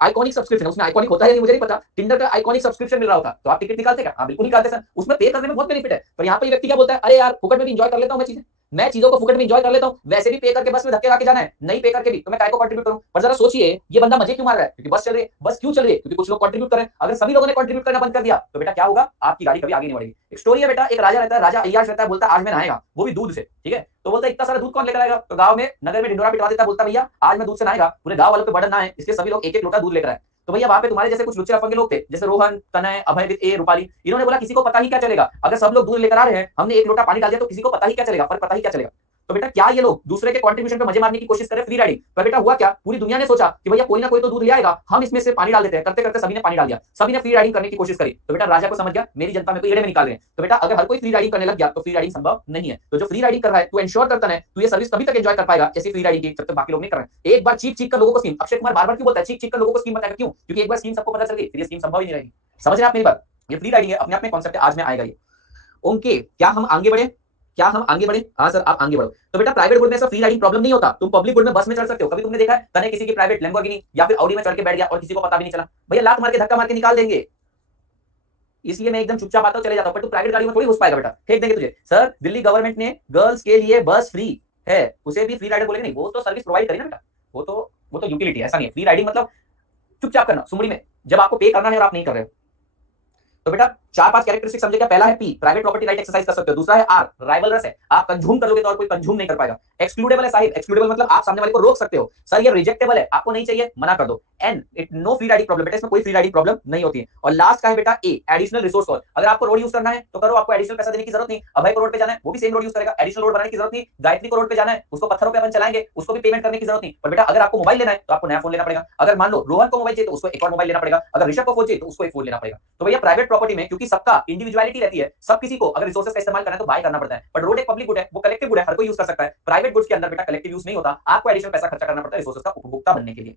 आइकॉनिक सब्सक्रिप्शन, उसमें आइकॉनिक होता है नहीं मुझे नहीं पता, टिंडर का आइकॉनिक सब्सक्रिप्शन मिल रहा होता तो आप टिकट निकालते क्या? हाँ बिल्कुल निकालते सर, उसमें पे करने में बहुत बेनिफिट है। पर यहाँ पे व्यक्ति क्या बोलता है, अरे यार फुकट में भी एंजॉय कर लेता हूँ मैं चीजें, मैं चीजों को फुकट में एंजॉय कर लेता हूँ, वैसे भी पे करके बस में धक्के लाके जाना है, नहीं पे करके भी तो मैं काय को कंट्रीब्यूट करूं? पर जरा सोचिए ये बंदा मजे क्यों मार रहा है? क्योंकि बस चल रही है। बस क्यों चल रही है? क्योंकि कुछ लोग कंट्रीब्यूट कर रहे हैं। अगर सभी लोगों ने कंट्रीब्यूट करना बंद कर दिया तो बेटा क्या होगा? आपकी गाड़ी कभी आगे नहीं बढ़ेगी। एक स्टोरी है बेटा, एक राजा रहता है, राजा अय्याश रहता है, बोलता है आज मैं नहाएगा, वो भी दूध से, ठीक है। तो बोलता है इतना सारा दूध कौन लेकर आएगा? तो गांव में नगर में ढिंडोरा पिटवा देता है, बोलता भैया आज मैं दूध से नहाएगा, पूरे गांव वालों पे बर्डन ना है, इसलिए सभी लोग एक एक लोटा दूध लेकर आए। तो भैया वहां पे तुम्हारे जैसे कुछ लुच्चे लफंगे लोग थे, जैसे रोहन, तनय, अभय विद ए, रूपाली, इन्होंने बोला किसी को पता ही क्या चलेगा, अगर सब लोग दूध लेकर आ रहे हैं, हमने एक लोटा पानी डाल दिया तो किसी को पता ही क्या चलेगा, पर पता ही क्या चलेगा। तो बेटा क्या ये लोग दूसरे के कंट्रीब्यूशन पे मजे मारने की कोशिश करें फ्री राइडिंग पर? बेटा हुआ क्या, पूरी दुनिया ने सोचा कि भैया कोई ना कोई तो दूध ले आएगा, हम इसमें से पानी डाल देते हैं, करते करते सभी ने पानी डाल दिया, सभी ने फ्री राइडिंग करने की कोशिश करी। तो बेटा राजा को समझ गया मेरी जनता में कोई एड़े में निकाल रहे हैं। तो बेटा अगर हर कोई फ्री राइडिंग करने लग गया तो फ्री राइडिंग संभव नहीं है। तो जो फ्री राइडिंग कर रहा है तू इंश्योर करता है तू ये सर्विस तभी तक एंजॉय कर पाएगा जैसे फ्री राइडिंग की, जब तक बाकी लोग नहीं कर रहे हैं। एक बार चीख चीख कर लोगों को स्कीम, अक्षय कुमार बार बार क्यों बोलता है चीख चीख कर लोगों को स्कीम बताएगा? क्यों? क्योंकि एक बार स्कीम सबको पता चल गई फिर ये स्कीम संभव ही नहीं रहेगी। समझ रहे आप मेरी बात? ये फ्री राइडिंग है, अपने आप में कॉन्सेप्ट है, आज में आएगा ये। ओके क्या हम आगे बढ़े? क्या हम आगे बढ़े? हाँ सर आप आगे बढ़ो। तो बेटा प्राइवेट गुड में ऐसा फ्री राइडिंग प्रॉब्लम नहीं होता, तुम पब्लिक गुड में बस में चढ़ सकते हो। कभी तुमने देखा है तने किसी की प्राइवेट लैम्बोर्गिनी या फिर ऑडी में चढ़ के बैठ गया और किसी को पता भी नहीं चला? भैया लात मार के धक्का मार के निकाल देंगे, इसलिए मैं एकदम चुपचाप आता हूं चले जाता हूं। पर तू प्राइवेट गाड़ी में थोड़ी घुस पाएगा बेटा, फेंक देंगे तुझे। सर दिल्ली गवर्नमेंट ने गर्ल्स के लिए बस फ्री है, उसे भी फ्री राइडर बोलेंगे नहीं, वो तो सर्विस प्रोवाइड करी ना बेटा, वो तो यूटिलिटी है, ऐसा नहीं है। फ्री राइडिंग मतलब चुपचाप करना सुमड़ी में, जब आपको पे करना है और आप नहीं कर रहे हो। तो बेटा 4-5 कैरेक्टरिस्टिक समझे क्या? पहला है P, private property right exercise कर सकते हो। दूसरा है आर, राइवलरस है, आप कंज्यूम कर लोगे तो और कोई कंज्यूम नहीं कर पाएगा। एक्सक्लूडेबल है साहिब, एक्सक्लूडेबल मतलब आप सामने वाले को रोक सकते हो। सर ये रिजेक्टेबल है, आपको नहीं चाहिए, मना कर दो। N, it no free riding problem, बेटा इसमें कोई फ्री राइडिंग प्रॉब्लम नहीं होती है। और लास्ट का है बेटा ए, एडिशनल रिसोर्स कॉस्ट। अगर आपको रोड यूज करना है तो करो, आपको एडिशनल पैसा देने की जरूरत नहीं। अभय को रोड पे जाना है, वो भी सेम रोड यूज करेगा, एडिशनल रोड बनाने की जरूरत नहीं। गायत्री को रोड पे जाना है, उसको पत्थरों पे अपन चलाएंगे, उसको भी पेमेंट करने की जरूरत नहीं। पर बेटा अगर आपको मोबाइल लेना है तो आपको नया फोन लेना पड़ेगा। अगर मान लो रोहन को मोबाइल चाहिए तो उसको एक और मोबाइल लेना पड़ेगा। अगर ऋषभ को फोन चाहिए तो उसको एक फोन लेना पड़ेगा। तो भैया प्राइवेट प्रॉपर्टी में क्योंकि सबका इंडिविजुअलिटी रहती है, सब किसी को अगर रिसोर्सेज का इस्तेमाल करना है तो बाय करना पड़ता है। बट रोड एक पब्लिक गुड है, वो कलेक्टिव गुड है, हर कोई यूज कर सकता है। प्राइवेट गुड्स के अंदर बेटा कलेक्टिव यूज नहीं होता, आपको एडिशनल पैसा खर्चा करना पड़ता है रिसोर्सेज का उपभोक्ता बनने के लिए।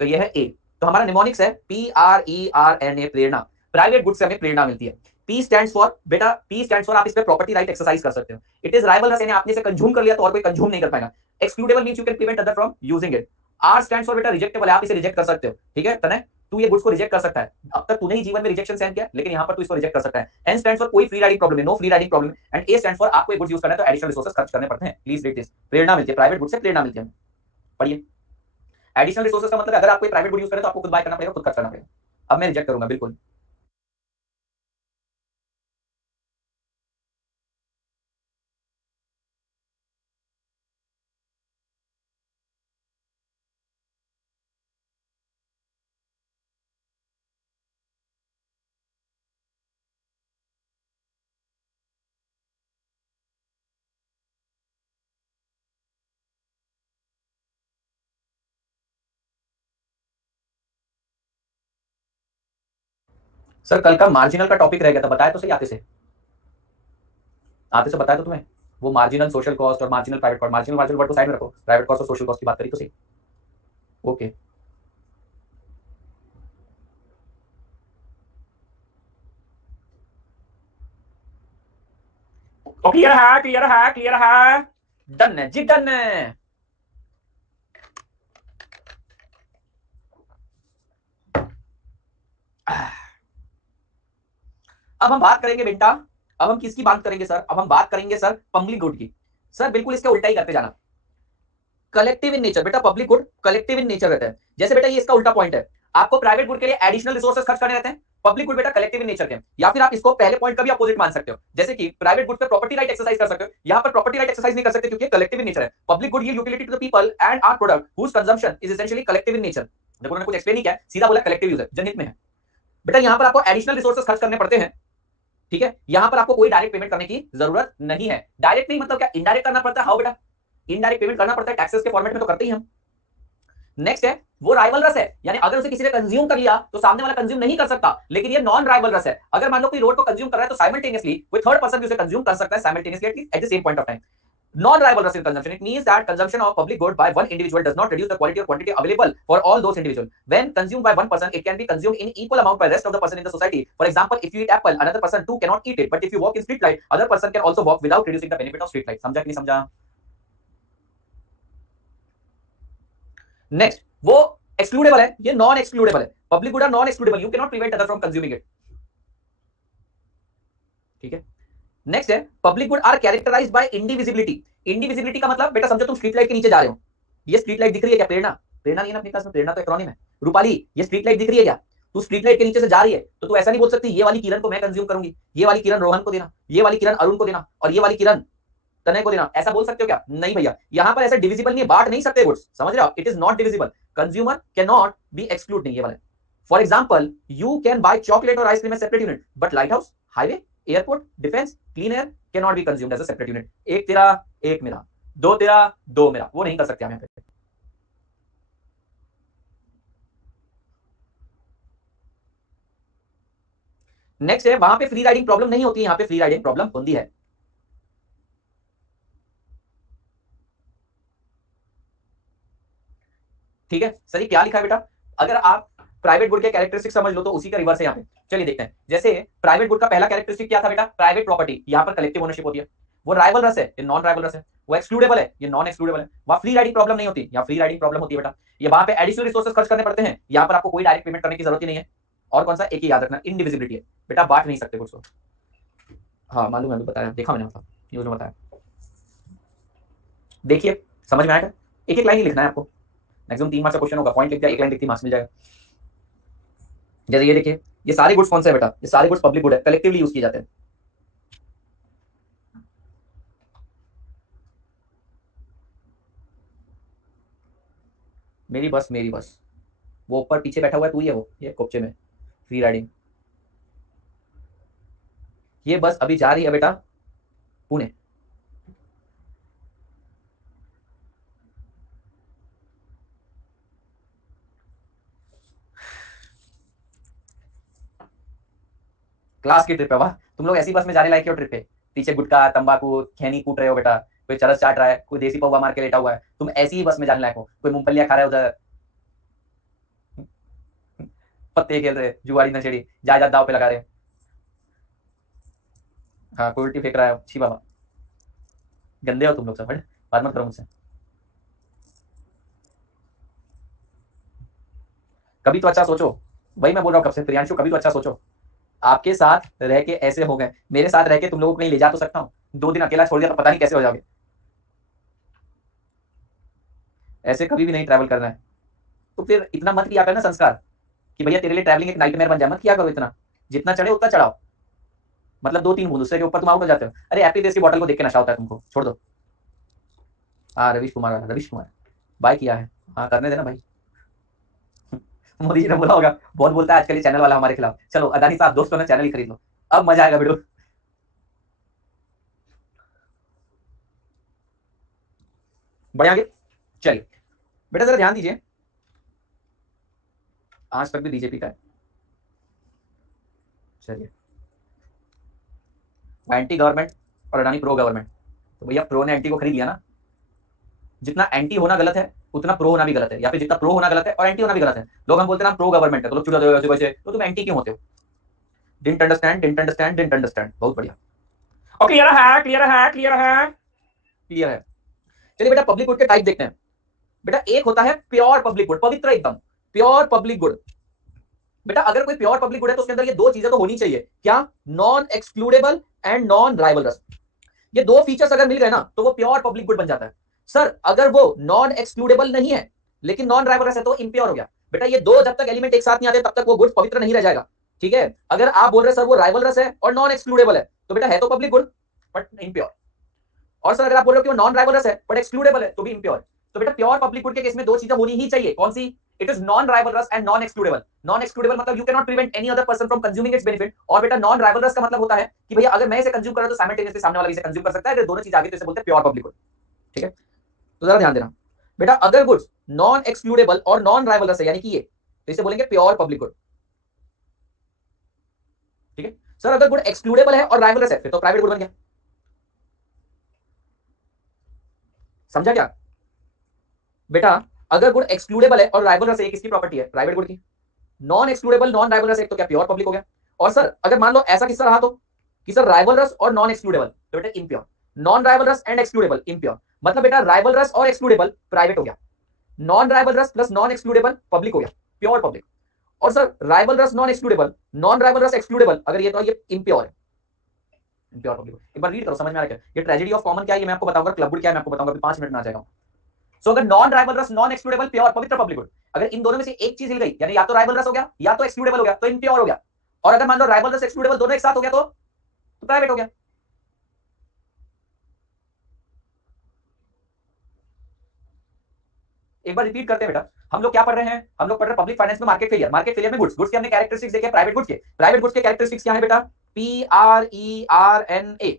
तो यह है ए। तो हमारा निमोनिक्स है PRERNA, प्रेरणा। प्राइवेट गुड्स से हमें प्रेरणा मिलती है। P स्टैंड्स फॉर, बेटा P स्टैंड्स फॉर आप इस पे प्रॉपर्टी राइट एक्सरसाइज कर सकते हो। इट इज राइवलरस, यानी आपने इसे कंज्यूम कर लिया तो और कोई कंज्यूम नहीं कर पाएगा। Excludable means you can prevent other from using it. R stands for बेटा रिजेक्टेबल है, आप इसे रिजेक्ट कर सकते हो। ठीक है तने, तू ये गुड्स को रिजेक्ट कर सकता है। अब तक तूने ही जीवन में रिजेक्शन सहन किया, लेकिन यहां पर तू इसको रिजेक्ट कर सकता है। N स्टैंड्स फॉर कोई फ्री राइडिंग प्रॉब्लम है, no free riding problem. And A stands for आपको एक गुड्स यूज करना है तो एडिशनल रिसोर्सेज खर्च करने पड़ते हैं। प्लीज रीड दिस, प्रेरणा मिलती है, प्राइवेट गुड्स से प्रेरणा मिलती है। पढ़िए, एडिशनल रिसोर्सेज का मतलब अगर आप कोई प्राइवेट गुड यूज करें तो आपको खुद बाय करना पड़ेगा, खुद खर्च करना पड़ेगा। अब मैं रिजेक्ट करूंगा बिल्कुल। सर कल का मार्जिनल का टॉपिक रह गया था, बताया तो सही आते से, आते से बताया तो तुम्हें वो मार्जिनल सोशल कॉस्ट और marginal private cost. Marginal marginal word को साइड में रखो, प्राइवेट कॉस्ट और सोशल कॉस्ट की बात करी तो सही। ओके तो क्लियर है, क्लियर है, क्लियर है। डन है जी, डन है। अब हम बात करेंगे बेटा, अब हम किसकी बात करेंगे सर? अब हम बात करेंगे सर पब्लिक गुड की। सर बिल्कुल इसका उल्टा ही करते जाना। कलेक्टिव इन नेचर, बेटा public good collective in nature रहता है। जैसे बेटा ये इसका उल्टा पॉइंट है, आपको प्राइवेट गुड के लिए एडिशनल रिसोर्सेज खर्च करने रहते हैं, पब्लिक गुड बेटा कलेक्टिव इन नेचर के। या फिर आप इसको पहले पॉइंट का भी अपोजिट मान सकते हो, जैसे कि प्राइवेट गुड पे प्रॉपर्टी राइट एक्सरसाइज कर सकते हो, यहां पर प्रॉपर्टी राइट एक्सरसाइज नहीं कर सकते क्योंकि कलेक्टिव इन नेचर है। Public good yield utility to the people and are product whose consumption is essentially collective in nature. देखो उन्होंने कुछ एक्सप्लेन नहीं किया, सीधा बोला कलेक्टिव यूज है, जनहित में है। बेटा यहां पर आपको एडिशनल रिसोर्सेज खर्च करने पड़ते हैं, ठीक है। यहां पर आपको कोई डायरेक्ट पेमेंट करने की जरूरत नहीं है। डायरेक्ट नहीं मतलब क्या, इनडायरेक्ट करना पड़ता है। हाँ बेटा इनडायरेक्ट पेमेंट करना पड़ता है, टैक्सेस के फॉर्मेट में तो करते ही हम। नेक्स्ट है वो राइवलरस है, यानी अगर उसे किसी ने कंज्यूम कर लिया तो सामने वाला कंज्यूम नहीं कर सकता, लेकिन ये नॉन राइवलरस है। अगर मान लो कोई रोड को कंज्यूम कर रहा है तो साइमल्टेनियसली कोई थर्ड पर्सन भी उसे कंज्यूम कर सकता है simultaneously at the same point of time. Non-rivalrous in consumption. It means that consumption of public good by one individual does not reduce the quality or quantity available for all those individuals. When consumed by one person, it can be consumed in equal amount by rest of the person in the society. For example, if you eat apple, another person too cannot eat it. But if you walk in street light, other person can also walk without reducing the benefit of street light. समझा कि नहीं समझा? Next, वो excludable है, ये non excludable है। Public good are non excludable. You cannot prevent other from consuming it. ठीक है। नेक्स्ट है public good are characterized by indivisibility. Indivisibility का मतलब बेटा समझो तुम स्ट्रीट लाइट के नीचे जा रहे हो, ये स्ट्रीट लाइट दिख रही है क्या? प्रेरणा, प्रेरणा नहीं है ना अपने पास में, प्रेरणा तो एक्रोनिम है। रूपाली ये स्ट्रीट लाइट दिख रही है क्या? तू स्ट्रीट लाइट के नीचे से जा रही है तो तू ऐसा नहीं बोल सकती ये वाली किरण को मैं कंज्यूम करूंगी, ये वाली किरण रोहन को देना, ये वाली किरण अरुण को देना और ये वाली किरण तनय को देना, ऐसा बोल सकते हो क्या? नहीं भैया, यहां पर ऐसा डिविजिबल नहीं है, बांट नहीं सकते गुड्स, समझ रहे हो? It is not divisible. Consumer can not be exclude, नहीं ये वाला। For example you can buy chocolate और ice cream separate unit, but lighthouse, highway, airport, defence, clean air can not be consumed as a separate unit. एक तेरा एक मेरा, दो तेरा दो मेरा, वो नहीं कर सकते हम यहाँ पे। नेक्स्ट है वहां पे फ्री राइडिंग प्रॉब्लम नहीं होती है, यहाँ पे फ्री राइडिंग प्रॉब्लम होती है। ठीक है सर, ये क्या लिखा है बेटा? अगर आप प्राइवेट गुड के कैरेक्टरिस्टिक समझ लो तो उसी का रिवर्स है यहाँ पे। चलिए देखते हैं। जैसे प्राइवेट गुड का पहला कैरेक्टरिस्टिक क्या था बेटा? प्राइवेट प्रॉपर्टी, यहाँ पर कलेक्टिव ओनरशिप होती है। वो राइवलरस है, ये नॉन राइवलरस है। वो एक्सक्लूडेबल है, ये नॉन एक्सक्लूडेबल है। वहां फ्री राइडिंग प्रॉब्लम नहीं होती, यहाँ फ्री राइडिंग प्रॉब्लम होती है बेटा। ये वहां पे एडिशनल रिसोर्सेज खर्च करने पड़ते हैं, यहाँ पर आपको कोई डायरेक्ट पेमेंट करने की जरूरत ही नहीं है। और कौन सा? एक ही याद रखना, इंडिविजिबिलिटी है बेटा, बांट नहीं सकते कुछ को। हाँ मालूम है, बताया, देखा मैंने, मतलब न्यूज में बताया। देखिए समझ में आएगा, एक एक लाइन ही लिखना है आपको। मैक्सिमम 3 मार्क्स का क्वेश्चन होगा, पॉइंट लिख दिया, एक लाइन लिखती मार्क्स मिल जाएगा। जैसे ये देखिए, ये सारे गुड्स कौन से है बेटा, ये सारे गुड्स पब्लिक गुड है, कलेक्टिवली यूज किए जाते हैं। मेरी बस, मेरी बस, वो ऊपर पीछे बैठा हुआ है तू ही है, वो ये कोपचे में फ्री राइडिंग। ये बस अभी जा रही है बेटा पुणे। क्लास की ट्रिप है, वाह, तुम लोग ऐसी बस में जाने लायक हो ट्रिप पे। पीछे गुटखा तंबाकू खैनी कूट रहे हो बेटा, कोई चरस चाट रहा है, कोई देसी पौवा मार के लेटा हुआ है, तुम ऐसी ही बस में जाने लायक हो। कोई मूंगफलियां खा रहा है उधर, पत्ते खेल रहे, जुआरी नशेड़ी जायदाद दाव पे लगा रहे। हाँ, कोई उल्टी फेंक रहा है, छी बाबा, गंदे हो तुम लोग सब, हट, बात मत करो मुझसे। कभी तो अच्छा सोचो, वही मैं बोल रहा हूँ कब से, प्रियांशु कभी तो अच्छा सोचो। आपके साथ रह के ऐसे हो गए, मेरे साथ रह के तुम लोगों को कहीं ले जा तो सकता हूँ, 2 दिन अकेला छोड़ दिया तो पता नहीं कैसे हो जाओगे। ऐसे कभी भी नहीं ट्रैवल करना है। तो फिर इतना मत किया करना संस्कार कि भैया तेरे लिए ट्रैवलिंग एक नाइटमेयर बन जाए, मत किया करो इतना। जितना चढ़े उतना चढ़ाओ, मतलब 2-3 बूंद, उससे के ऊपर तुम आउट हो जाते हो। अरे हैप्पी देश की बॉटल को देख के नशा होता है तुमको, छोड़ दो। हाँ रवीश कुमार वाला, रवीश कुमार बाय किया है, हाँ करने देना भाई। मोदी जी ने बोला होगा, बहुत बोलता है आजकल ये चैनल वाला हमारे खिलाफ, चलो अदानी साहब दोस्तों ने चैनल ही खरीद लो, अब मजा आएगा वीडियो। बढ़िया आगे, चलिए बेटा जरा ध्यान दीजिए, आज तक भी बीजेपी का है। चलिए, एंटी गवर्नमेंट और अडानी प्रो गवर्नमेंट, तो भैया प्रो ने एंटी को खरीद लिया ना। जितना एंटी होना गलत है उतना प्रो होना भी गलत है, या फिर जितना प्रो होना गलत है और एंटी होना भी गलत है। लोग हम बोलते हैं ना प्रो गवर्नमेंट है, तो लोग चुरा दो वैसे वैसे, तो तुम एंटी क्यों होते हो? Didn't understand, didn't understand, didn't understand, बहुत बढ़िया। और क्लियर है, क्लियर है, क्लियर है, क्लियर है। चलिए बेटा पब्लिक गुड के टाइप देखते हैं। बेटा एक होता है प्योर पब्लिक गुड, पवित्र एकदम प्योर पब्लिक गुड। बेटा अगर कोई प्योर पब्लिक गुड है तो उसके अंदर ये 2 चीजें तो होनी चाहिए, क्या? Non excludable and non rivalries. ये 2 फीचर्स अगर मिल गए ना तो वो प्योर पब्लिक गुड बन जाता है। सर अगर वो नॉन एक्सक्लूडेबल नहीं है लेकिन नॉन राइवलरस है तो इम्प्योर हो गया। बेटा ये 2 जब तक एलिमेंट एक साथ नहीं आते तब तक वो गुड पवित्र नहीं रह जाएगा। ठीक है, अगर आप बोल रहे सर वो राइवलरस है और नॉन एक्सक्लूडेबल है तो बेटा है तो पब्लिक गुड बट इम्प्योर। और सर अगर आप बोल रहे हो कि वो नॉन राइवलरस है बट एक्सक्लूडेबल है तो भी इम्प्योर। तो बेटा प्योर पब्लिक गुड के केस में 2 चीजें होनी ही चाहिए, कौन सी? It is non rivalrous and non excludable. Non excludable मतलब you can not prevent any other person from consuming its benefit, और बेटा नॉन राइवलरस का मतलब होता है कि भैया अगर मैं इसे कंज्यूम कर रहा हूं तो साइमल्टेनियसली सामने वाला भी इसे कंज्यूम कर सकता है। अगर दोनों चीज आगे तो इसे बोलते हैं प्योर पब्लिक गुड। ठीक है, तो जरा ध्यान देना बेटा, अगर गुड्स नॉन एक्सक्लूडेबल और नॉन राइवलरस है यानी कि ये, तो इसे बोलेंगे प्योर पब्लिक गुड। ठीक है सर, अगर गुड एक्सक्लूडेबल है और राइवलरस है फिर तो प्राइवेट गुड बन गया। समझा क्या बेटा? अगर गुड एक्सक्लूडेबल है और राइवलरस है, किसकी प्रॉपर्टी है? प्राइवेट गुड की। नॉन एक्सक्लूडेबल नॉन राइवलरस है तो क्या प्योर पब्लिक हो गया। और सर अगर मान लो ऐसा किस्सा रहा तो कि सर राइवलरस और नॉन एक्सक्लूडेबल तो बेटा impure. Non rivalrous and excludable impure, मतलब बेटा राइवलरस और एक्सक्लूडेबल प्राइवेट हो गया, non rivalries plus non excludable public हो गया, प्योर पब्लिक। और sir rivalries non excludable, non rivalrous excludable, अगर ये तो ये इम्प्योर है, इम्प्योर पब्लिक। एक बार रीड करो, समझ में आ रहा है क्या? ये ट्रेजेडी ऑफ कॉमन क्या है ये मैं आपको बताऊंगा, क्लब गुड क्या है मैं आपको बताऊंगा, अभी 5 मिनट में आ जाएगा। सो अगर non rivalries non excludable pure पवित्र पब्लिक गुड, अगर इन दोनों में से एक चीज हिल गई यानी या तो राइवलरस हो गया या तो एक्सक्लूडेबल हो गया तो इम्प्योर हो गया। और अगर मान लो राइवलरस एक्सक्लूडेबल दोनों एक साथ हो गया तो प्राइवेट हो गया। एक बार रिपीट करते हैं बेटा, हम लोग क्या पढ़ रहे हैं? हम लोग पढ़ रहे हैं पब्लिक फाइनेंस में मार्केट फेलियर। मार्केट फेलियर में गुड्स, गुड्स के हमने कैरेक्टरिस्टिक्स देखे, प्राइवेट गुड्स के। प्राइवेट गुड्स के कैरेक्टरिस्टिक्स क्या है बेटा? PRERNA।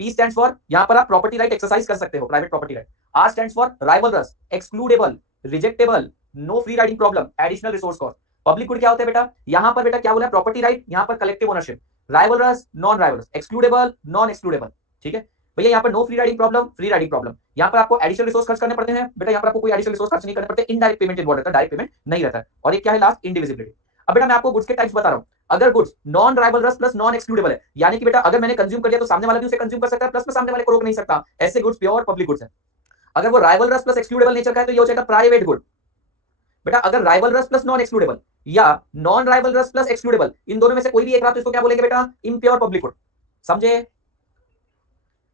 P स्टैंड्स फॉर, यहां पर आप प्रॉपर्टी राइट एक्सरसाइज कर सकते हो, private property right. R stands for rivalrous, excludable, rejectable, no free riding problem, additional resource cost. Public good क्या होता है बेटा? यहां पर बेटा क्या बोला? प्रॉपर्टी राइट, यहां पर collective ownership, rivalrous non rivalrous, excludable non excludable. ठीक है भैया, यहाँ पर no free riding problem, free riding problem. यहाँ पर आपको एडिशनल रिसोर्स खर्च करने पड़ते हैं बेटा, यहाँ पर आपको कोई एडिशनल रिसोर्स खर्च नहीं करने पड़ते, इनडायरेक्ट पेमेंट इन्वॉल्व रहता है, डायरेक्ट पेमेंट नहीं रहता है। और एक क्या है लास्ट? इंडिविजिबिलिटी। अब बेटा मैं आपको गुड्स के टाइप्स बता रहा हूं। अगर goods non rivalries plus non excludable है यानी कि बेटा अगर मैंने कंज्यूम कर लिया तो सामने वाला भी उसे कंज्यूम कर सकता है, प्लस में सामने वाले को रोक नहीं सकता, ऐसे गुड्स प्योर पब्लिक गुड्स है। अगर वो राइवलरस प्लस एक्सक्लूडेबल नेचर का है तो ये हो जाएगा प्राइवेट गुड। बेटा अगर राइवलरस प्लस नॉन एक्सक्लूडेबल या नॉन राइवलरस प्लस एक्सक्लूडेबल, इन दोनों में से कोई भी एक रहा तो इसको क्या बोलेंगे बेटा? Impure public good. समझे?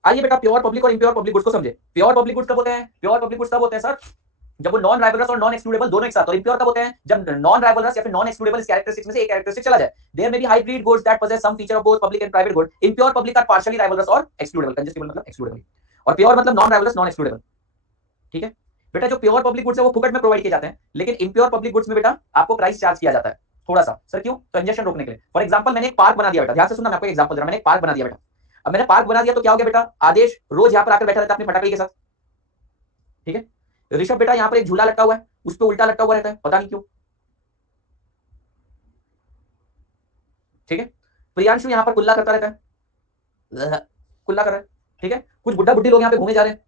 आइए बेटा प्योर पब्लिक और इम्प्योर पब्लिक गुड्स को समझे। प्योर पब्लिक गुड्स कब होते हैं? प्योर पब्लिक गुड्स तब होते हैं सर जब वो नॉन राइवलरस और नॉन एक्सक्लूडेबल दोनों एक साथ। और इंप्योर कब होते हैं? जब नॉन राइवलरस या फिर नॉन एक्सक्लूडेबल इस कैरेक्टरिस्टिक्स में से एक कैरेक्टरिस्टिक चला जाए। There may be hybrid goods that possess some feature of both public and private good. Impure public are partially rivalrous और एक्सक्लूडेबल। कंजेस्टिबल मतलब एक्सक्लूडेबल, और प्योर मतलब नॉन राइवलरस नॉन एक्सक्लूडेबल। ठीक है बेटा, जो प्योर पब्लिक गुड्स है वो फुकट में प्रोवाइड किए जाते हैं, लेकिन इंप्योर पब्लिक गुड्स में बेटा आपको प्राइस चार्ज किया जाता है थोड़ा सा। सर क्यों? कंजेशन रोकने के लिए। फॉर एग्जांपल मैंने एक पार्क बना दिया बेटा, ध्यान से सुनना, मैं आपको एग्जांपल दे रहा हूं। मैंने एक पार्क बना दिया बेटा। अब मैंने पार्क बना दिया तो क्या हो गया बेटा, आदेश रोज यहां पर आकर बैठा रहता है अपनी फटाकड़ी के साथ। ठीक है, ऋषभ बेटा यहाँ पर एक झूला लटका हुआ है, उस पर उल्टा लटका हुआ रहता है, पता नहीं क्यों। ठीक है, प्रियांशु यहाँ पर कुल्ला करता रहता है, कुल्ला कर रहा है। ठीक है, कुछ बुड्ढा बुड्ढी लोग यहाँ पे घूमे जा रहे हैं,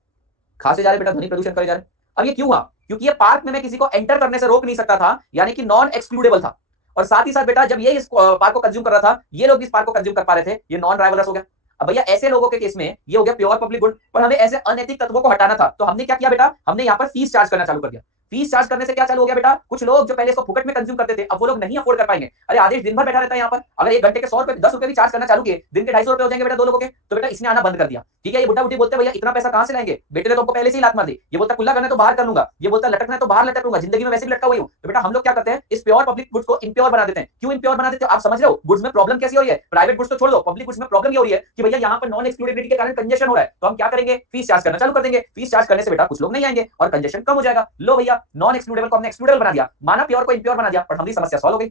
खासे जा रहे बेटा, ध्वनि प्रदूषण करे जा रहे हैं। अब ये क्यों हुआ? क्योंकि ये पार्क में मैं किसी को एंटर करने से रोक नहीं सकता था, यानी कि नॉन एक्सक्लूडेबल था। और साथ ही साथ बेटा जब ये इस पार्क को कंज्यूम कर रहा था, ये लोग इस पार्क को कंज्यूम कर पा रहे थे, ये नॉन राइवलरस हो गया। अब भैया ऐसे लोगों के केस में ये हो गया प्योर पब्लिक गुड, पर हमें ऐसे अनैतिक तत्वों को हटाना था, तो हमने क्या किया बेटा, हमने यहाँ पर फीस चार्ज करना चालू कर दिया। फीस चार्ज करने से क्या चालू हो गया बेटा, कुछ लोग जो पहले इसको फुकट में कंज्यूम करते थे, अब वो लोग नहीं अफोर्ड कर पाएंगे। अरे आदेश दिन भर बैठा रहता है यहाँ पर, अगर 1 घंटे के 100 रुपए 10 रुपए भी चार्ज करना चालू किए, दिन के 250 रुपए हो जाएंगे बेटा 2 लोगों के, तो बेटा इसने आना बंद कर दिया। ठीक है, ये बुड्ढा बुड्ढी बोलते भैया इतना पैसा कहां से लाएंगे, बेटे ने तो हमको पहले से ही लात मार दी। ये बोलता कुल्ला करना तो बाहर कर लूंगा, ये बोलता लटकना है तो बाहर लटक लूंगा, जिंदगी में वैसे भी लटका हुई हूं। तो बेटा हम लोग क्या करते हैं, इस प्योर पब्लिक गुड्स को इम्प्योर बना देते हैं। क्यों इम्प्योर बना देते हो आप समझ रहे हो? गुड्स में प्रॉब्लम कैसी हो रही है, प्राइवेट गुड्स तो छोड़ दो, पब्लिक गुड्स में प्रॉब्लम ये हो रही है कि भैया यहाँ पर नॉन एक्सक्लूडेबिलिटी के कारण कंजेशन हो रहा है, तो हम क्या करेंगे, फीस चार्ज करना चालू कर देंगे। फीस चार्ज करने से बेटा कुछ लोग नहीं आएंगे और कंजेशन कम हो जाएगा। लो भैया नॉन एक्सक्लूडेबल को हमने एक्सक्लूडेबल बना दिया, माना प्योर को इम्प्योर बना दिया, पर हमारी समस्या सॉल्व हो गई।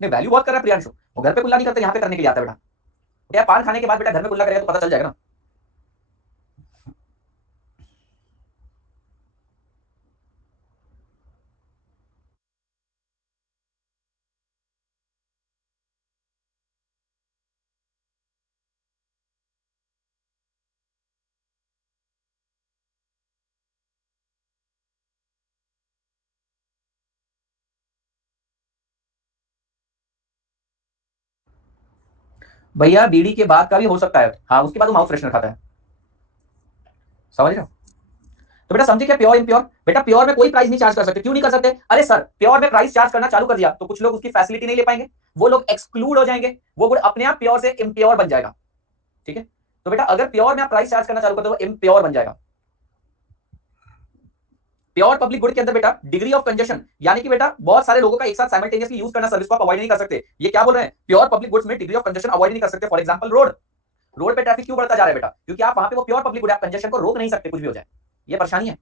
नहीं वैल्यू बहुत कर रहा है प्रियांशु, वो घर पे कुल्ला नहीं करते, यहाँ पे करने के लिए आता है बेटा। क्या पान खाने के बाद बेटा घर में कुल्ला करेगा तो पता चल जाएगा ना। भैया बीड़ी के बाद का भी हो सकता है, हाँ उसके बाद वो माउथ फ्रेशनर खाता है, समझ रहे हो? तो बेटा समझे क्या प्योर इम्प्योर? बेटा प्योर में कोई प्राइस नहीं चार्ज कर सकते। क्यों नहीं कर सकते? अरे सर प्योर में प्राइस चार्ज करना चालू कर दिया तो कुछ लोग उसकी फैसिलिटी नहीं ले पाएंगे, वो लोग एक्सक्लूड हो जाएंगे, वो गुड अपने आप प्योर से इम्प्योर बन जाएगा। ठीक है, तो बेटा अगर प्योर में आप प्राइस चार्ज करना चालू कर दो वो इम्प्योर बन जाएगा। प्योर पब्लिक गुड के अंदर बेटा डिग्री ऑफ कंजेशन, यानी कि बेटा बहुत सारे लोगों का एक साथ साइमल्टेनियसली यूज करना सर्विस को आप अवॉइड नहीं कर सकते। ये क्या बोल रहे हैं, प्योर पब्लिक गुड्स में डिग्री ऑफ कंजेशन अवॉइड नहीं कर सकते। फॉर एग्जांपल रोड पे ट्रैफिक क्यों बढ़ता जा रहा है बेटा, क्योंकि आप वहां पे वो प्योर पब्लिक गुड, आप कंजेशन को रोक नहीं सकते, कुछ भी हो जाए, ये परेशानी है।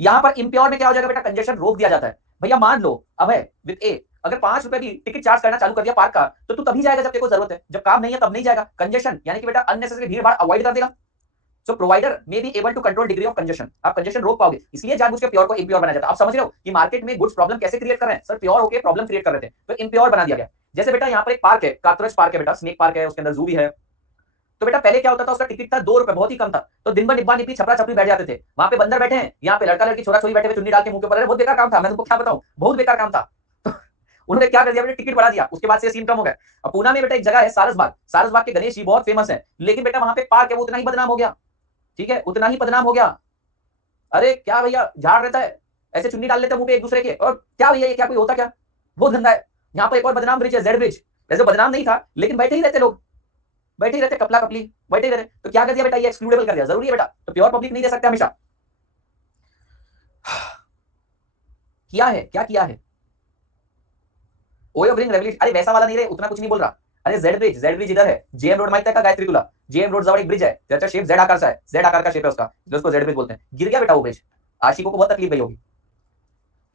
यहां पर इम्प्योर में क्या हो जाएगा बेटा, कंजेशन रोक दिया जाता है। भैया मान लो अब है विद ए, अगर 5 रुपए भी टिकट चार्ज करना चालू कर दिया पार्क का, तो तू तभी जाएगा जब तेरे को जरूरत है, जब काम नहीं है तब नहीं जाएगा। कंजेशन यानी कि बेटा अननेसेसरी भीड़ भाड़ अवॉइड कर देगा। So provider may be able to control degree of congestion, आप कंजेशन रोक पाओगे, इसलिए जानबूझ के प्योर को इम्प्योर बनाया जाता है। आप समझ रहे हो कि मार्केट में गुड्स प्रॉब्लम कैसे क्रिएट कर रहे हैं, सर प्योर होके प्रॉब्लम क्रिएट कर रहे थे तो इम्प्योर बना दिया गया। जैसे बेटा यहाँ पर एक पार्क है, कातरज पार्क है बेटा, स्नेक पार्क है, उसके अंदर जू भी है। तो बेटा पहले क्या होता था, उसका टिकट था 2 रुपए, बहुत ही कम था, तो दिन भर निब्बा निब्बी छपरा छपरी बैठ जाते थे। वहां पे बंदर बैठे हैं, यहाँ पे लड़का लड़की छोरा छोरी बैठे हुए चुन्नी डाल के मुंह के ऊपर, बहुत बेकार काम था, मैं तुमको क्या बताऊं, बहुत बेकार काम था। तो उन्होंने क्या कर दिया बेटा, टिकट बढ़ा दिया, उसके बाद से सीन कम हो गया। अब पूना में बेटा एक जगह है सारसबाग, सारसबाग के गणेश जी बहुत फेमस है, लेकिन बेटा वहां पे पार्क है वो उतना ही बदनाम हो गया। ठीक है, उतना ही बदनाम हो गया। अरे क्या भैया झाड़ रहता है, ऐसे चुन्नी डाल लेते हैं मुंह पे एक दूसरे के, और क्या भैया ये क्या कोई होता क्या, बहुत गंदा है। यहाँ पर एक और बदनाम ब्रिज है, जेड ब्रिज, वैसे बदनाम नहीं था लेकिन बैठे ही रहते लोग, बैठे ही रहते, कपला कपली बैठे ही रहते। तो क्या कर दिया बेटा, ये एक्सक्लूडेबल कर दिया, जरूरी है बेटा, तो प्योर पब्लिक नहीं दे सकते हमेशा। किया है, क्या किया है, ओयो ब्रिंग रेवल्यूशन, अरे वैसा वाला नहीं रे, उतना कुछ नहीं बोल रहा। अरे जेड ब्रिज, जेड ब्रिज इधर है, जेएम रोड माइक का गायत्री तुला, जेएम रोड जवळ एक ब्रिज है, त्याचा शेप जेड आकार सा है, जेड आकार का शेप है उसका, जिसको जेड ब्रिज बोलते हैं। गिर गया बेटा वो ब्रिज, आशिकों को बहुत तकलीफ गई होगी।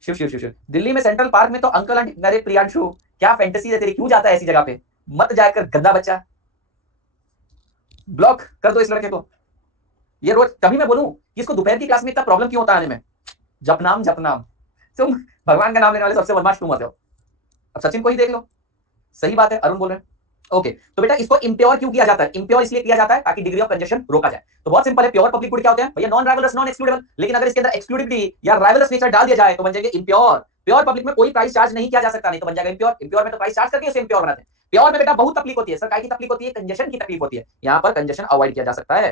शिव शिव शिव शिव, दिल्ली में सेंट्रल पार्क में तो अंकल आंटी, अरे प्रियांशु क्या फैंटेसी है तेरी, क्यों जाता है ऐसी जगह पे, मत जाकर गंदा बच्चा, ब्लॉक कर दो इस लड़के को। ये रोज कभी मैं बोलूं कि इसको दोपहर की क्लास में इतना प्रॉब्लम क्यों होता है आने में, जपनाम जपनाम, तुम भगवान का नाम लेने वाले सबसे बदमाश तुम होते हो। अब सचिन को ही देख लो, सही बात है, अरुण बोल रहे हैं। ओके तो बेटा इसको इम्प्योर क्यों किया जाता है, इम्प्योर इसलिए किया जाता है ताकि डिग्री ऑफ कंजेशन रोका जाए। तो बहुत सिंपल है, प्योर पब्लिक गुड क्या होते हैं भैया, नॉन राइवलरस नॉन एक्सक्लूडेबल, लेकिन अगर इसके अंदर एक्सक्लूडिविटी या राइवलरस नेचर डाल दिया जाए तो बन जाएगा इम्प्योर। प्योर पब्लिक में कोई प्राइस चार्ज नहीं किया जा सकता, नहीं तो बन जाएगा इम्प्योर। इम्प्योर में तो प्राइस चार्ज करके उसे इम्प्योर बनाते हैं। प्योर में बेटा बहुत तकलीफ होती है, सरकार की तकलीफ होती है, कंजेशन की तकलीफ होती है, यहाँ पर कंजेशन अवॉइड किया जा सकता है।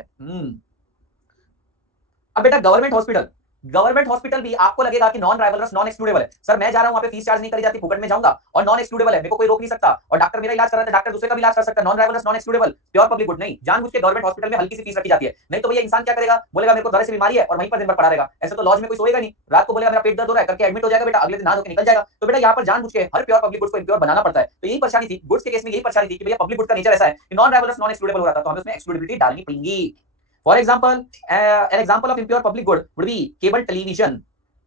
अब बेटा गवर्नमेंट हॉस्पिटल, गवर्नमेंट हॉस्पिटल भी आपको लगेगा कि नॉन राइवलरस नॉन एक्सक्लूडेबल है, सर मैं जा रहा हूं वहां पे फीस चार्ज नहीं करी जाती, फुकट में जाऊंगा और नॉन एक्सक्लूडेबल है, मेरे को कोई रोक नहीं सकता, और डॉक्टर मेरा इलाज कर रहा है, डॉक्टर दूसरे का भी इलाज कर सकता है, non rivalries non excludable, pure public good नहीं, जानबूझ के गवर्नमेंट हॉस्पिटल में हल्की सी फीस रखी जाती है, नहीं तो भैया इंसान क्या करेगा, बोलेगा मेरे को दर्द से बीमारी है और वहीं पर दिन भर पड़ा रहेगा, ऐसे तो लॉज में कोई सोएगा नहीं, रात को बोलेगा मेरा पेट दर्द हो रहा है करके एडमिट हो जाएगा बेटा, अगले दिन नहा धो के निकल जाएगा, तो बेटा यहाँ पर जानबूझ के हर प्योर पब्लिक गुड्स को इम्प्योर बनाना पड़ता है, तो यही परेशानी थी गुड्स के केस में, यही परेशानी थी कि भैया पब्लिक गुड्स का नेचर ऐसा है कि नॉन राइवलरस नॉन एक्सक्लूडेबल हो रहा था, तो हमें उसमें एक्सक्लूडेबिलिटी डालनी पड़ेगी। For example, an example of impure public good would be cable television.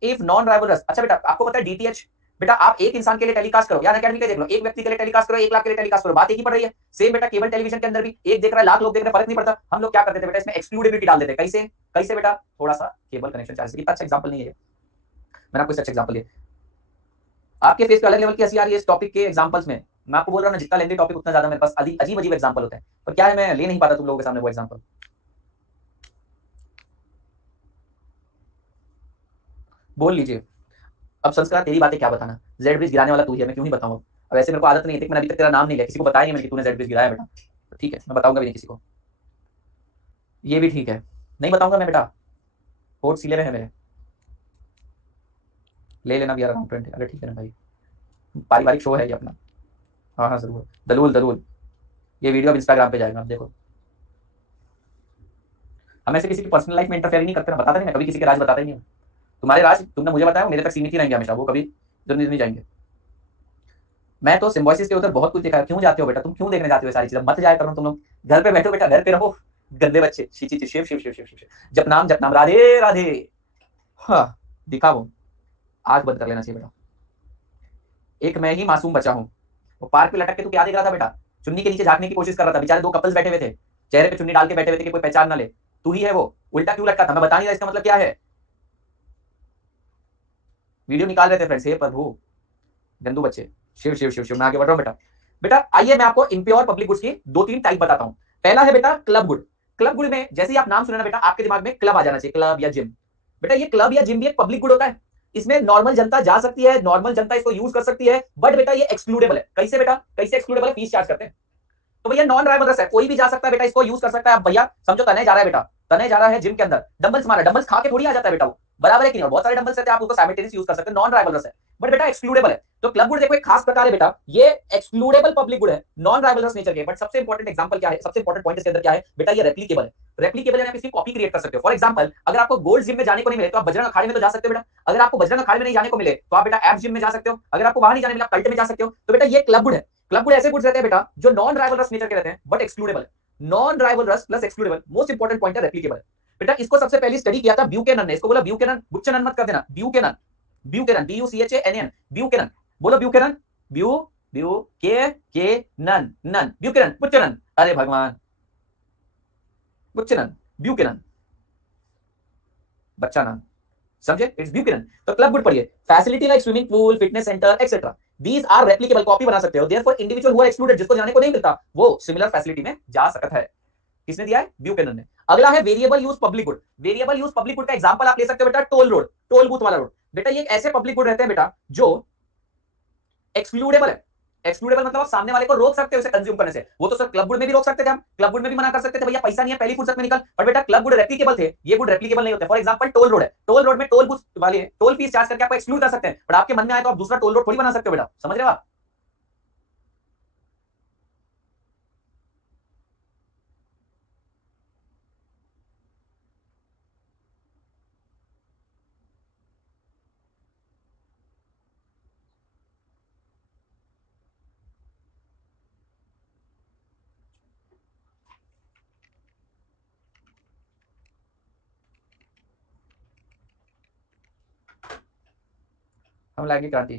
If non-rivalrous, अच्छा बेटा आपको पता है DTH, बेटा आप एक इंसान के लिए टेलीकास्ट करो, यार अकेडमी के देख लो, एक व्यक्ति के लिए टेलीकास्ट करो, 1 लाख के लिए टेलीकास्ट करो, बात एक ही पड़ रही है, सेम बेटा केबल टेलीविजन के अंदर भी एक देख रहा है, लाख लोग देख रहे हैं, फर्क नहीं पड़ता, हम लोग क्या करते थे बेटा इसमें एक्सक्लूडेबिलिटी डाल देते, कैसे कैसे बेटा, थोड़ा सा केबल कनेक्शन चार्ज, इतना अच्छा एग्जांपल नहीं है, मैंने आपको अच्छा एग्जांपल दिया, आपके फेस पे अलग लेवल की हंसी आ रही है इस टॉपिक के एग्जांपल्स में, मैं आपको बोल रहा हूं ना जितना लेंगे टॉपिक उतना ज्यादा मेरे पास अजीब अजीब एग्जांपल होते हैं, पर क्या है मैं ले नहीं पाता तुम लोगों के सामने वो एग्जांपल। बोल लीजिए, अब संस्कार तेरी बातें क्या बताना, जेड ब्रिज गिराने वाला तू ही है, मैं क्यों नहीं बताऊं, अब ऐसे मेरे को आदत नहीं है, मैंने अभी तक तेरा नाम नहीं लिया, किसी को बताया नहीं मैंने कि तूने जेड ब्रिज गिराया बेटा, तो ठीक है मैं बताऊंगा भी नहीं किसी को, ये भी ठीक है नहीं बताऊंगा मैं बेटा, कोर्ट सीले में है मेरे, ले लेना भी यार अराउंड 20, अरे ठीक है ना भाई, पारिवारिक शो है ये अपना, हाँ हाँ जरूर, दलूल दलूल, ये वीडियो अब इंस्टाग्राम पे जाएगा, आप देखो, हम ऐसे किसी की पर्सनल लाइफ में इंटरफेयर नहीं करते ना, बताते नहीं, मैं कभी किसी के राज बताता ही नहीं हूँ, तुम्हारे राज तुमने मुझे बताया मेरे तक सीमित ही रहेंगे हमेशा, वो कभी जरूर नहीं जाएंगे, मैं तो सिम्बोसिस के उधर बहुत कुछ देखा है, क्यों जाते हो बेटा, तुम क्यों देखने जाते हो सारी चीजें, मत जाया करो तुम लोग, घर पे बैठो बेटा, घर पे रहो, गंदे बच्चे, शिव शिव शिव शिव शिव शिव, जप नाम राधे राधे, हाँ दिखा वो, आंख बंद कर लेना चाहिए बेटा, एक मैं ही मासूम बचा हूँ, वो पार्क पे लटक के तू क्या देख रहा था बेटा, चुन्नी के नीचे झांकने की कोशिश कर रहा था, बेचारे 2 कपल्स बैठे हुए थे, चेहरे पे चुन्नी डाल के बैठे हुए थे कि कोई पहचान ना ले, तू ही है वो, उल्टा क्यों लटका था, मैं बता नहीं रहा इसका मतलब क्या है, वीडियो निकाल रहे थे फ्रेंड्स, हे प्रभु गंदू बच्चे, शिव शिव शिव शिव, मैं आगे बढ़ रहा हूँ बेटा, बेटा आइए मैं आपको इंप्योर पब्लिक गुड्स की 2-3 टाइप बताता हूं, पहला है बेटा क्लब गुड, क्लब गुड में जैसे ही आप नाम सुने ना बेटा आपके दिमाग में क्लब आ जाना चाहिए, क्लब या जिम, बेटा ये क्लब या जिम भी एक पब्लिक गुड होता है, इसमें नॉर्मल जनता जा सकती है, नॉर्मल जनता इसको यूज कर सकती है, बट बेटा ये एक्सक्लूडेबल है, कैसे बेटा, कैसे एक्सक्लूडेबल है, फीस चार्ज करते हैं, तो भैया नॉन राइवलरस है, कोई भी जा सकता है बेटा, इसको यूज कर सकता है, भैया समझो तने जा रहा है बेटा, तने जा रहा है जिम के अंदर, डंबल्स मारा, डंबल्स खा के थोड़ी आ जाता है बेटा, वो बराबर है कि नहीं, बहुत सारे डंबल्स रहते हैं आप उसको साइमल्टेनियस यूज कर सकते हैं, नॉन राइवलरस है, बट बेटा एक्सक्लूडेबल है, तो क्लब गुड देखो एक खास प्रकार है बेटा, ये एक्सक्लूडेबल पब्लिक गुड है, नॉन राइवलरस नेचर के, बट सबसे इंपॉर्टेंट एग्जांपल क्या है, सबसे इंपॉर्टेंट पॉइंट इसके अंदर क्या है बेटा, ये रेप्लिकेबल है, रेप्लिकेबल यानी आप इसकी कॉपी क्रिएट कर सकते हो, फॉर एग्जांपल अगर आपको गोल्ड जिम में जाने को नहीं मिले तो आप बजरंग अखाड़े में तो जा सकते हो बेटा, अगर आपको बजरंग अखाड़े में नहीं जाने को मिले तो आप बेटा एप जिम में जा सकते हो, अगर आपको वहां नहीं जाने मिला कल्ट में जा सकते हो, तो बेटा ये क्लब गुड है, क्लब गुड ऐसे गुड्स रहते हैं बेटा जो नॉन राइवलरस नेचर के रहते हैं बट एक्सक्लूडेबल है, non rivalries plus excludable, most important point है रेप्लिकेबल, बेटा इसको सबसे पहले स्टडी किया था ब्यूकेनन ने, इसको बोला ब्यूकेनन, बुच्चनन मत कर देना, ब्यूकेनन, ब्यूकेनन BUCHANN, ब्यूकेनन, बोलो ब्यूकेनन, ब्यू ब्यू के नन नन, ब्यूकेनन बुच्चनन, अरे भगवान, बुच्चनन ब्यूकेनन, बच्चा नाम समझे, इट्स ब्यूकेनन, तो क्लब गुड पढ़िए, facility like swimming pool, fitness centre etcetera, these are replicable, copy बना सकते हो, therefore individual who are excluded, जिसको जाने को नहीं मिलता वो सिमिलर फैसिलिटी में जा सकता है, किसने दिया है, ब्यूकेनन ने। अगला है variable use public good, variable use public good का एग्जांपल आप ले सकते हो बेटा टोल रोड, टोल बूथ वाला रोड, बेटा ये ऐसे पब्लिक गुड रहते हैं बेटा जो एक्सक्लूडेबल है, एक्सक्लूडेबल मतलब आप सामने वाले को रोक सकते हो इसे कंज्यूम करने से, वो तो सर क्लब गुड में भी रोक सकते थे, हम क्लब गुड में भी मना कर सकते थे भैया पैसा नहीं है पहली फुर्सत में निकल, पर बेटा क्लब गुड रेप्लिकेबल थे, ये गुड रेप्लिकेबल नहीं होते, फॉर एग्जांपल टोल रोड है, टोल रोड में टोल बूथ वाले टोल फीस चार्ज करके आपको एक्सक्लूड कर सकते हैं, बट आपके मन में आए तो आप दूसरा टोल रोड थोड़ी बना सकते हो बेटा, समझ रहे हो आप, हम लाएंगे क्रांति,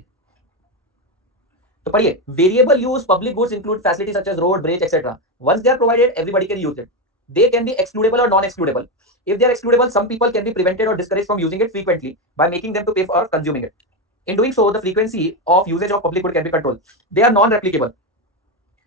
तो पढ़िए variable use public goods include facility such as road bridge etcetera, once they are provided everybody can use it, they can be excludable or non-excludable, if they are excludable some people can be prevented or discouraged from using it frequently by making them to pay for consuming it, in doing so the frequency of usage of public good can be controlled, they are non-replicable,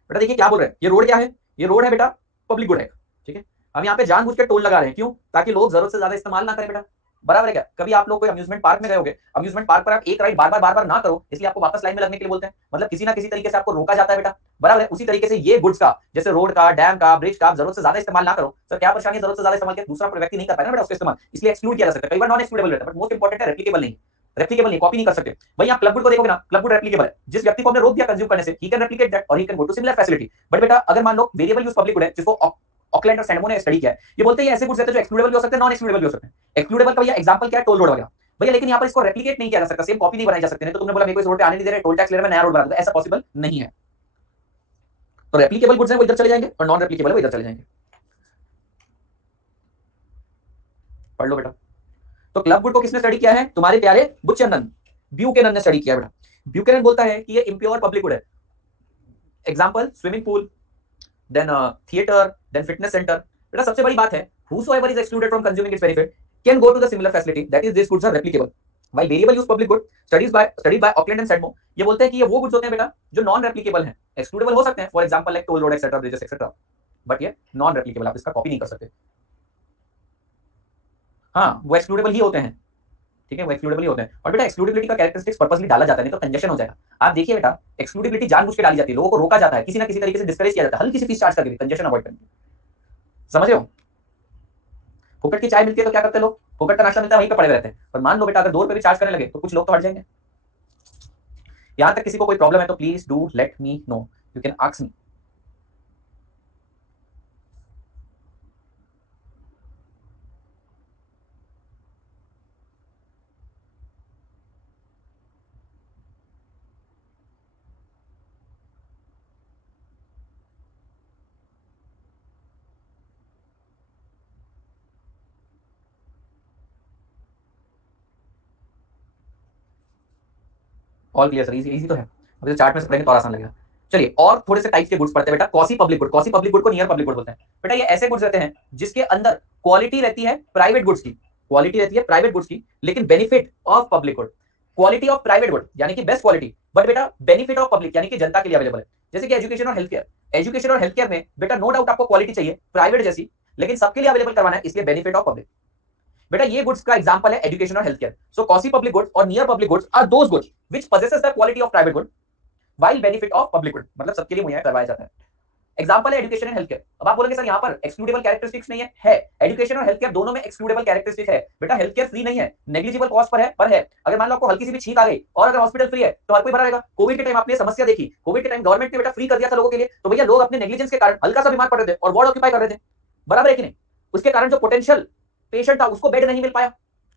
बेटा देखिए क्या बोल रहे हैं, ये रोड क्या है, ये रोड है बेटा पब्लिक गुड है, ठीक है, हम यहाँ पे जानबूझ के टोल लगा रहे हैं, क्यों, ताकि लोग जरूरत से ज्यादा इस्तेमाल ना करें बेटा, बराबर है क्या, कभी आप लोग कोई अम्यूजमेंट पार्क में गए होंगे, अम्यूजमेंट पार्क पर आप एक राइड बार बार ना करो, इसलिए आपको वापस लाइन में लगने के लिए बोलते हैं, मतलब किसी ना किसी तरीके से आपको रोका जाता है बेटा, बराबर है। उसी तरीके से ये गुड्स का, जैसे रोड का, डैम का, ब्रिज का, जरूरत से ज्यादा इस्तेमाल ना करो। सर क्या परेशानी है, जरूरत से ज्यादा इस्तेमाल किया दूसरा व्यक्ति नहीं कर पाएगा बेटा उसका इस्तेमाल, इसलिए एक्सक्लूड किया जा सकता है। कई बार नॉन एक्सक्लूडेबल रहता है, बट मोस्ट इंपॉर्टेंट है रेप्लिकेबल नहीं, रेप्लिकेबल नहीं, कॉपी नहीं कर सकते। वही आप क्लब गुड को देखोगे ना, क्लब गुड रेप्लिकेबल है, जिस व्यक्ति को हमने रोक दिया कंज्यूम करने से, ही कैन रेप्लिकेट दैट और he can go to similar facility. But बेटा अगर मान लो वेरिएबल यूज पब्लिक गुड है, जिसको ऑकलैंड और सैंडमो ने स्टडी किया है, ये बोलते हैं ऐसे गुड्स रहते हैं जो एक्सक्लूडेबल भी हो सकते हैं, नॉन एक्सक्लूडेबल भी हो सकते हैं। एक्सक्लूडेबल का भैया एग्जांपल क्या है, टोल रोड वगैरह भैया, लेकिन यहाँ पर इसको रेप्लिकेट नहीं किया जा सकता, सेम कॉपी नहीं बनाई जा सकती। नहीं तो तुमने बोला मेरे को इस रोड पे आने नहीं दे रहे, टोल टैक्स ले रहे, मैं नया रोड बना दूंगा, ऐसा पॉसिबल नहीं है। तो रेप्लिकेबल गुड्स है वो इधर चले जाएंगे और नॉन रेप्लिकेबल है वो इधर चले जाएंगे। पढ़ लो बेटा। तो क्लब गुड को किसने स्टडी किया है, तुम्हारे प्यारे बुच्चनंद ब्यूकेनन ने स्टडी किया बेटा। ब्यूकेनन बोलता है कि ये इम्प्योर पब्लिक गुड है। Example swimming pool, then theatre, then fitness centre. बेटा सबसे बड़ी बात है, whosoever is excluded from consuming its benefit can go to the similar facility, that is these goods are replicable. While variable use public good studied by Auckland and Sedmo, ये बोलते हैं कि ये वो गुड्स होते हैं बेटा जो नॉन रेप्लिकेबल हैं, एक्सक्लूडेबल हो सकते हैं, for example like toll road etcetera, bridges etcetera, but ये नॉन रेप्लिकेबल, आप इसका कॉपी नहीं कर सकते। हाँ वो एक्सक्लूडेबल ही होते हैं, ठीक है, वो एक्सक्लूडेबल ही होते हैं। और बेटा एक्सक्लूडेबिलिटी का कैरेक्टरिस्टिक्स पर्पसली डाला जाता है, नहीं तो कंजेशन हो जाएगा। आप देखिए बेटा, एक्सक्लूडेबिलिटी जानबूझ के डाली जाती है, लोगों को रोका जाता है, किसी ना किसी तरीके से डिस्करेज किया जाता है, हल्की सी फीस चार्ज करके कंजेशन अवॉइड करने, समझ रहे हो। फुकट की चाय मिलती है तो क्या करते हैं लोग, फुकट का नाश्ता मिलता है वहीं पे पड़े रहते हैं। पर मान लो बेटा अगर 2 रुपए भी चार्ज करने लगे तो कुछ लोग तो हट जाएंगे। यहां तक किसी को कोई प्रॉब्लम है तो please do let me know, you can ask me. All clear sir, easy तो है, अभी तो चार्ट में से पढ़ेंगे तो और आसान लगेगा। चलिए और थोड़े से टाइप्स के गुड्स पढ़ते हैं बेटा। Quasi public good, quasi public good को नियर पब्लिक गुड बोलते हैं बेटा। ये ऐसे गुड्स रहते हैं जिसके अंदर क्वालिटी रहती है प्राइवेट गुड्स की, क्वालिटी रहती है प्राइवेट गुड्स की, लेकिन benefit of public good. Quality of private good यानी कि बेस्ट क्वालिटी, बट बेटा बेनिफिट ऑफ पब्लिक यानी कि जनता के लिए अवेलेबल है। जैसे कि एजुकेशन और हेल्थ केयर, एजुकेशन और हेल्थ केयर में बेटा नो डाउट आपको क्वालिटी चाहिए प्राइवेट जैसी, लेकिन सबके लिए अवेलेबल करवाना है, इसलिए बेनिफिट ऑफ पब्लिक। बेटा ये गुड्स का एग्जांपल है एजुकेशन और health care. So quasi public goods और near public goods are those goods which possesses the quality of private good while benefit of public good, मतलब सबके लिए मुहैया करवाया जाता है। एग्जांपल है एजुकेशन एंड हेल्थ केयर। अब आप बोलेंगे सर यहाँ पर एक्सक्लूडेबल कैरेक्टरिस्टिक्स नहीं है एजुकेशन और हेल्थ केयर दोनों में एक्सक्लूडेबल कैरेक्टरिस्टिक्स है बेटा। हेल्थ केयर फ्री नहीं है, नेग्लिजिबल कॉस्ट पर है। अगर मान लो आपको हल्की सी भी छींक आ गई और अगर हॉस्पिटल फ्री है तो हर कोई भरा रहेगा। कोविड के टाइम आपने समस्या देखी, कोविड के टाइम गवर्नमेंट ने बेटा फ्री कर दिया था लोगों के लिए, तो भैया लोग अपने नेग्लिजेंस के कारण हल्का सा बीमार पड़ रहे थे और वार्ड ऑक्यूपाई कर रहे थे, बराबर है कि नहीं। उसके कारण जो पोटेंशियल पेशेंट था उसको बेड नहीं मिल पाया,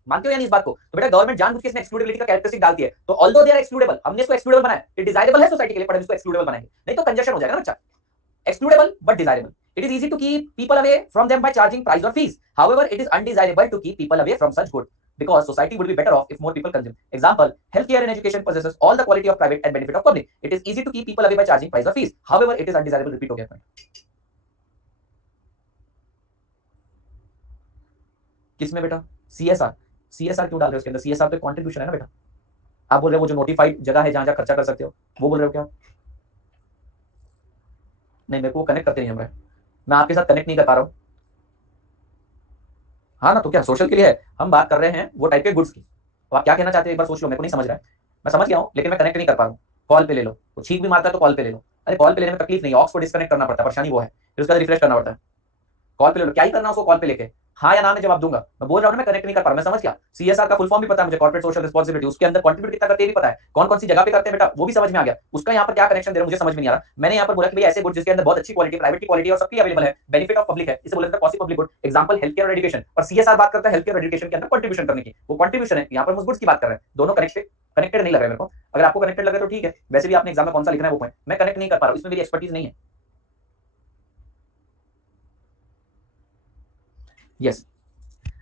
मानते हो यानी इस बात को। तो बेटा गवर्नमेंट जानबूझ के इसमें एक्सक्लूडेबिलिटी का कैरेक्टरिस्टिक डालती है। तो ऑल्दो दे आर एक्सक्लूडेबल, हमने इसको एक्सक्लूडेबल बनाया, ये डिजायरेबल है सोसाइटी के लिए, पर हम इसको एक्सक्लूडेबल बनाएंगे, नहीं तो कंजेशन हो जाएगा ना बच्चा। Excludable but desirable, it is easy to keep people away from them by charging price or fees. However, it is undesirable to keep people away from such good because society would be better off if more people consume. Example, healthcare and education possesses all the quality of private and benefit of public. It is easy to keep people away by charging price or fees. However, it is undesirable. Repeat हो गया point. किसमें बेटा, CSR, CSR क्यों डाल रहे हो उसके अंदर, CSR तो कंट्रीब्यूशन है ना बेटा। आप बोल रहे हो वो जो नोटिफाइड जगह है जहां जहां खर्चा कर सकते हो, वो बोल रहे हो क्या। नहीं मेरे को कनेक्ट करते नहीं, हमारे मैं आपके साथ कनेक्ट नहीं कर पा रहा हूँ। हाँ ना, तो क्या सोशल के लिए है, हम बात कर रहे हैं वो टाइप के गुड्स की। तो आप क्या कहना चाहते हैं एक बार सोच लो, मेरे को नहीं समझ रहा है। मैं समझ गया हूँ लेकिन मैं कनेक्ट नहीं कर पा रहा हूँ। कॉल पे ले लो, वो छींक भी मारता है तो कॉल पे ले लो। अरे कॉल पे लेने में तकलीफ नहीं, ऑक्स को डिस्कनेक्ट करना पड़ता है, परेशानी वो है, फिर उसका रिफ्रेश करना पड़ता है। कॉल पे ले लो, क्या ही करना उसको कॉल पे लेके, हाँ या ना में जवाब दूंगा। मैं बोल रहा हूँ मैं कनेक्ट नहीं कर पा रहा, मैं समझ गया। CSR का फुल फॉर्म भी पता है मुझे, कॉर्पोरेट सोशल रिस्पांसिबिलिटी, उसके अंदर कंट्रीब्यूट कितना करते हैं भी पता है, कौन कौन सी जगह पे करते हैं बेटा वो भी समझ में आ गया। उसका यहाँ पर क्या कनेक्शन दे रहा मुझे समझ में नहीं आ रहा। मैंने यहाँ पर बोला कि भाई ऐसे गुड जिसके अंदर बहुत अच्छी क्वालिटी, प्राइवेट की क्वालिटी और सबकी अवेलेबल है, बेनिफिट ऑफ पब्लिक है, इसे बोला जाता है quasi public good. Example health care और एजुकेशन, और CSR बात करता है हेल्थ केयर और एजुकेशन के अंदर कंट्रीब्यूशन करने की, वो कंट्रीब्यूशन है। यहाँ पर हम गुड्स की बात कर रहे हैं, दोनों कनेक्टेड नहीं लग रहा है मेरे को। अगर आपको कनेक्टेड लगे तो ठीक है, वैसे भी आपने एग्जाम में कौन सा लिखना है वो पॉइंट मैं कनेक्ट नहीं कर पा रहा हूँ, इसमें मेरी एक्सपर्टीज नहीं है। यस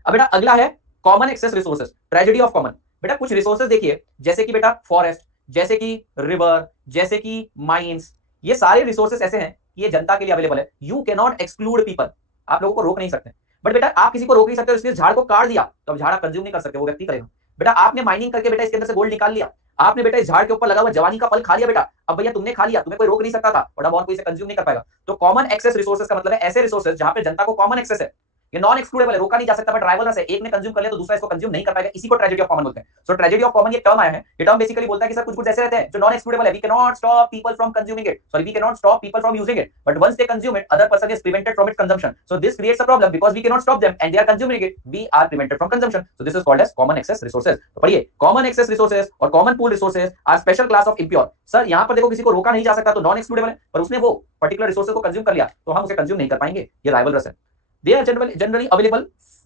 अब बेटा अगला है common access resources, tragedy of common. बेटा कुछ रिसोर्सेज देखिए, जैसे कि बेटा फॉरेस्ट, जैसे कि रिवर, जैसे कि माइंस, ये सारे रिसोर्सेज ऐसे हैं कि ये जनता के लिए अवेलेबल है। You can not exclude people, आप लोगों को रोक नहीं सकते। बट बेटा आप किसी को रोक नहीं सकते, इसलिए झाड़ को काट दिया तो अब झाड़ कंज्यूम नहीं कर सकते, वो व्यक्ति करेगा। बेटा आपने माइनिंग करके बेटा इसके अंदर से गोल्ड निकाल लिया, आपने बेटा इस झाड़ के ऊपर लगा हुआ जवानी का फल खा लिया बेटा, अब भैया तुमने खा लिया, तुम्हें कोई रोक नहीं सकता था, और अब और कोई इसे कंज्यूम नहीं कर पाएगा। तो कॉमन एक्सेस रिसोर्सेज का मतलब है ऐसे रिसोर्सेज जहां पे जनता को कॉमन एक्सेस है, ये नॉन एक्सक्लूडेबल है, रोका नहीं जा सकता, बट राइवलरस है, एक ने कंज्यूम कर लिया तो दूसरा इसको कंज्यूम नहीं कर पाएगा, इसी को ट्रेजेडी ऑफ कॉमन बोलते हैं। सो ट्रेजेडी ऑफ कॉमन ये टर्म आया है, ये टर्म बेसिकली बोलता है कि सर कुछ ऐसे रहते हैं जो नॉन एक्सक्लूडेबल है, we can not stop people from consuming it, sorry we can not stop people from using it, but once they consume it other person is prevented from its consumption, so this creates a problem because we can not stop them and they are consuming it, we are prevented from consumption, so this is called as common access resources. तो पढ़िए, कॉमन एक्सेस रिसोर्सेज और common pool resources are special class of impure. Sir यहां पर देखो किसी को रोका नहीं जा सकता तो नॉन एक्सक्लूडेबल है, पर उसने वो पर्टिकुलर रिसोर्सेज को कंज्यूम कर लिया तो हम उसे कंज्यूम नहीं कर पाएंगे, ये राइवलरस है। They are generally available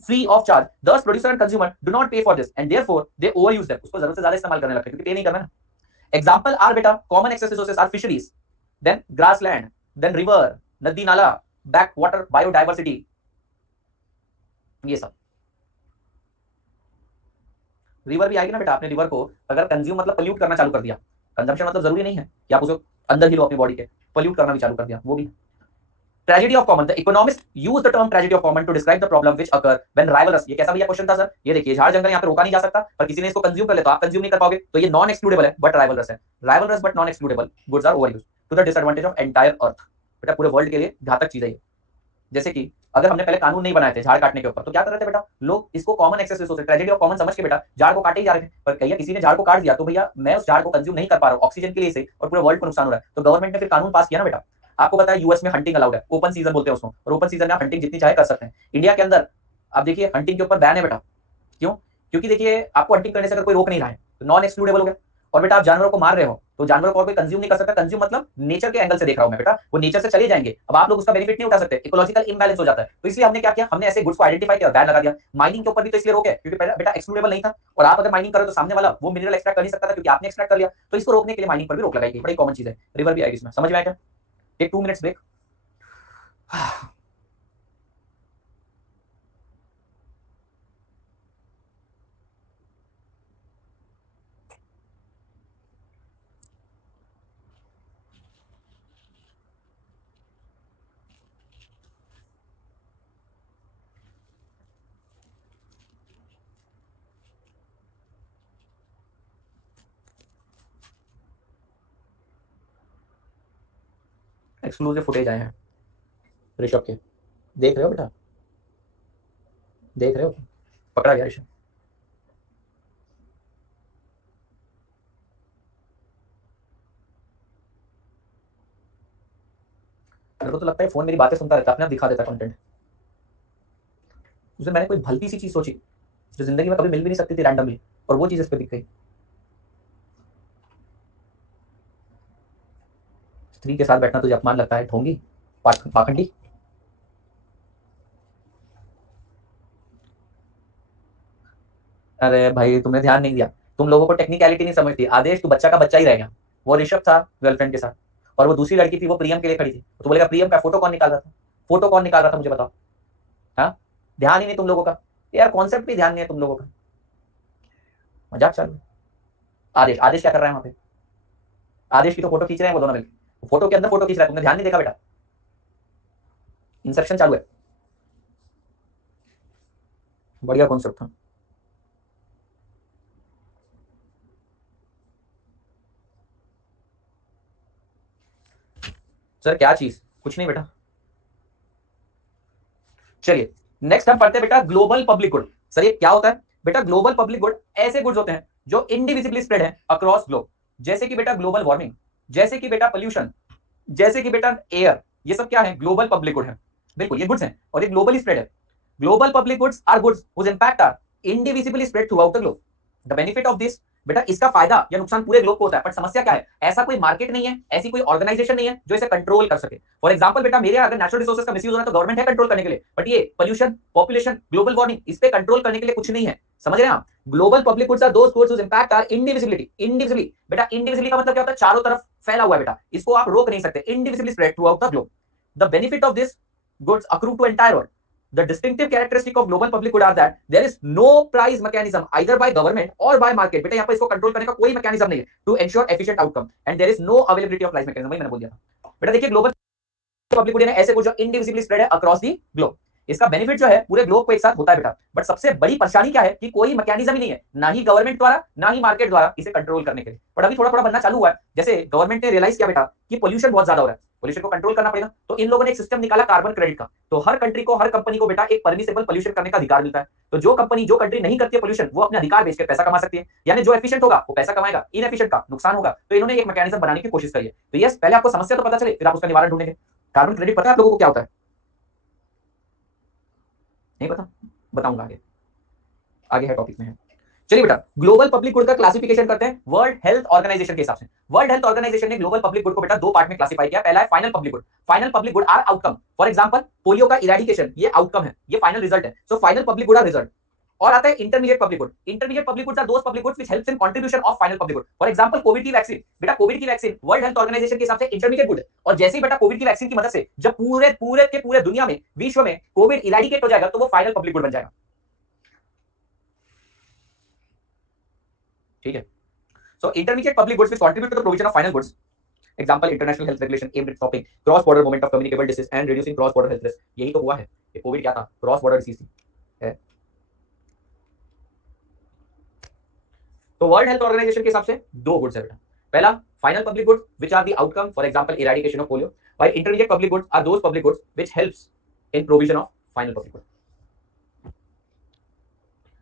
free of charge. Thus, producer and consumer do not pay for this, and therefore they overuse them. उसको जरूरत से ज्यादा इस्तेमाल करने लगते हैं क्योंकि पे नहीं करना ना। Example are बेटा common access resources are fisheries, then grassland, then river, नदी नाला, backwater biodiversity, ये सब। रिवर भी आएगी ना बेटा, आपने रिवर को अगर कंज्यूम मतलब पोल्यूट करना चालू कर दिया, कंजम्पशन मतलब जरूरी नहीं है कि आप उसको अंदर ही लो अपनी बॉडी के, पोल्यूट करना भी चालू कर दिया, वो भी। Tragedy of common. The economists use the term tragedy of common to describe the problem which occur when rivalrous. ये कैसा भैया क्वेश्चन था सर? ये देखिए, झाड़ जंगल यहाँ पे रोका नहीं जा सकता, पर किसी ने इसको कंज्यूम कर ले तो आप कंज्यूम नहीं कर पाओगे, तो ये नॉन एक्सक्लूडेबल है बट राइवलरस है। Rivalrous but non excludable goods are overused to the disadvantage of entire earth. बेटा पूरे वर्ल्ड के लिए घातक चीज है ये। जैसे कि अगर हमने पहले कानून नहीं बनाए थे झाड़ काटने के ऊपर तो क्या कर रहे थे बेटा, लोग इसको common access resource, tragedy of common समझ के बेटा झाड़ को काटे ही जा रहे थे, पर भैया किसी ने झाड़ को काट दिया तो भैया मैं उस झाड़ को कंज्यूम नहीं कर पा रहा हूँ ऑक्सीजन के लिए से, और पूरे वर्ल्ड को नुकसान हो रहा है, तो गवर्नमेंट ने फिर कानून पास किया ना बेटा। आपको पता है यूएस में हंटिंग अलाउड है, ओपन सीजन बोलते हैं उसको, और ओपन सीजन में आप हंटिंग जितनी चाहे कर सकते हैं। इंडिया के अंदर आप देखिए हंटिंग के ऊपर बैन है बेटा। क्यों? क्योंकि देखिए आपको हंटिंग करने से अगर कोई रोक नहीं रहा है तो नॉन एक्सक्लूडेबल हो गया। और बेटा आप जानवरों को मार रहे हो तो जानवरों को और कोई कंज्यूम नहीं कर सकता, कंज्यूम मतलब नेचर के एंगल से देख रहा हूं मैं बेटा, वो नेचर से चले जाएंगे, अब आप लोग उसका बेनिफिट नहीं उठा सकते, इकोलॉजिकल इंबैलेंस हो जाता है। तो इसलिए हमने क्या किया, हमने ऐसे गुड्स को आइडेंटिफाई किया, बैन लगा दिया। माइनिंग के ऊपर भी तो इसलिए रोक है क्योंकि बेटा एक्सक्लूडेबल नहीं था, और आप अगर माइनिंग करो तो सामने वाला वो मिनरल एक्सट्रैक्ट कर नहीं सकता था क्योंकि आपने एक्सट्रैक्ट कर लिया, तो इसको रोकने के लिए माइनिंग पर भी रोक लगाई गई। बड़ी कॉमन चीज है, रिवर भी आएगी इसमें, समझ में आया क्या? Take 2 minutes break. Exclusive footage आए हैं ऋषभ के, देख रहे हो बेटा, देख रहे हो, पकड़ा गया ऋषभ। मेरे को तो लगता है फोन मेरी बातें सुनता रहता है, अपने आप दिखा देता कंटेंट। उसमें मैंने कोई भलती सी चीज सोची जो जिंदगी में कभी मिल भी नहीं सकती थी रैंडमली, और वो चीज इस पे दिख गई। स्त्री के साथ बैठना तुझे अपमान लगता है, ढोंगी पाखंडी। अरे भाई तुमने ध्यान नहीं दिया, तुम लोगों को टेक्निकलिटी नहीं समझती। आदेश तू बच्चा का बच्चा ही रह गया, वो ऋषभ था गर्लफ्रेंड के साथ, और वो दूसरी लड़की थी वो प्रियम के लिए खड़ी थी, तो बोलेगा प्रियम का फोटो कौन निकाल रहा था, फोटो कौन निकाल रहा था मुझे बताओ। हाँ, ध्यान ही नहीं तुम लोगों का यार, कॉन्सेप्ट भी ध्यान नहीं है तुम लोगों का, मजाक चालू। आदेश, आदेश क्या कर रहा है वहां पे? आदेश की तो फोटो खींच रहे हैं वो दोनों मिलकर, फोटो के अंदर फोटो खींच रहा है, तुमने ध्यान नहीं देखा बेटा? इंसेप्शन चालू है, बढ़िया कॉन्सेप्ट था। सर क्या चीज? कुछ नहीं बेटा। चलिए नेक्स्ट हम पढ़ते हैं बेटा ग्लोबल पब्लिक गुड। सर ये क्या होता है बेटा? ग्लोबल पब्लिक गुड ऐसे गुड्स होते हैं जो इंडिविजिबली स्प्रेड है अक्रॉस ग्लोब, जैसे कि बेटा ग्लोबल वार्मिंग, जैसे कि बेटा पोल्यूशन, जैसे कि बेटा एयर, ये सब क्या है? ग्लोबल पब्लिक गुड है। बिल्कुल ये गुड्स हैं और ये ग्लोबली स्प्रेड है। Global public goods are goods whose impact are indivisibly spread throughout the globe. The benefit of this, बेटा इसका फायदा या नुकसान पूरे ग्लोब को होता है, पर समस्या क्या है? ऐसा कोई मार्केट नहीं है, ऐसी कोई ऑर्गेनाइजेशन नहीं है जो इसे कंट्रोल कर सके। फॉर एग्जांपल बेटा मेरे अगर नेचुरल रिसोर्सेज का मिसयूज हो रहा है तो गवर्नमेंट है कंट्रोल करने के लिए, बट ये पोल्यूशन, पॉपुलेशन, ग्लोबल वार्मिंग, इस पे कंट्रोल करने के लिए कुछ नहीं है। समझ रहे हैं आप? Global public goods are those goods whose impact are indivisibility. Indivisibly बेटा, इंडिविजिबली का मतलब क्या होता है? चारों तरफ फैला हुआ है बेटा, इसको आप रोक नहीं सकते। Indivisibly spread throughout the globe. The benefit of this goods accrue to entire world. The distinctive characteristic of global public good are that there is no price mechanism either by government or by market. बेटा यहाँ पर इसको कंट्रोल करने का कोई मैकेनिज्म नहीं है to ensure efficient outcome, and there is no availability of price mechanism. वही मैंने बोल दिया था बेटा। देखिए ग्लोबल पब्लिक गुड ऐसे गुड जो इंडिविजिबली स्प्रेड है अक्रॉस दी ग्लोब, इसका बेनिफिट जो है पूरे ग्लोब को एक साथ होता है बेटा। बट सबसे बड़ी परेशानी क्या है कि कोई मैकेनिज्म ही नहीं है, ना ही गवर्नमेंट द्वारा ना ही मार्केट द्वारा इसे कंट्रोल करने के लिए। बट अभी थोड़ा थोड़ा बनना चालू हुआ है, जैसे गवर्नमेंट ने रियलाइज किया बेटा कि पोल्यूशन बहुत ज्यादा हो रहा है, पोल्यूशन को कंट्रोल करना पड़ेगा। तो इन लोगों ने एक सिस्टम निकाला कार्बन क्रेडिट का। तो हर कंट्री को, हर कंपनी को बेटा एक परमिसेबल पोल्यूशन करने का अधिकार मिलता है। तो जो कंपनी, जो कंट्री नहीं करती है पोल्यूशन, वो अपने अधिकार बेच के पैसा कमा सकती है। यानी जो एफिशिएंट होगा वो पैसा कमाएगा, इनएफिशिएंट का नुकसान होगा। तो इन्होंने एक मैकेनिज्म बनाने की कोशिश करी है। तो यस, पहले आपको समस्या तो पता चले, फिर आप उसका निवारण ढूंढेंगे। कार्बन क्रेडिट पता है आप लोगों को क्या होता है? नहीं पता? बताऊंगा आगे, आगे है टॉपिक में है। चलिए बेटा, ग्लोबल पब्लिक गुड का क्लासिफिकेशन करते हैं वर्ल्ड हेल्थ ऑर्गेनाइजेशन के हिसाब से। वर्ल्ड हेल्थ ऑर्गेनाइजेशन ने ग्लोबल पब्लिक गुड को बेटा दो पार्ट में क्लासिफाई किया। पहला है final public good. Final public good are outcome. For example polio का इरेडिकेशन, ये आउटकम है, ये फाइनल रिजल्ट है। So final public good are result. और आता है intermediate public good. Intermediate public goods are those public goods which helps in contribution of final public good. For example Covid की वैक्सीन, बेटा कोविड की वैक्सीन वर्ल्ड हेल्थ ऑर्गेनाइजेशन के हिसाब से इंटरमीडिएट गुड है। और जैसे ही बेटा कोविड की वैक्सीन की मदद से जब पूरे पूरे के पूरे दुनिया में, विश्व में कोविड इरेडिकेट हो जाएगा, तो वो फाइनल पब्लिक गुड बन जाएगा। ठीक है। So intermediate public goods which contribute to the provision of final goods. Example, international health regulation aimed at stopping cross-border movement of communicable disease and reducing cross-border health risk. यही तो हुआ है। ये कोविड क्या था? क्रॉस-बॉर्डर डिसीज थी। है। तो वर्ल्ड हेल्थ ऑर्गेनाइजेशन के हिसाब से दो गुड्स है बेटा। पहला final public good which are the outcome, for example eradication of polio. और intermediate public goods are those public goods which helps in provision of final public good.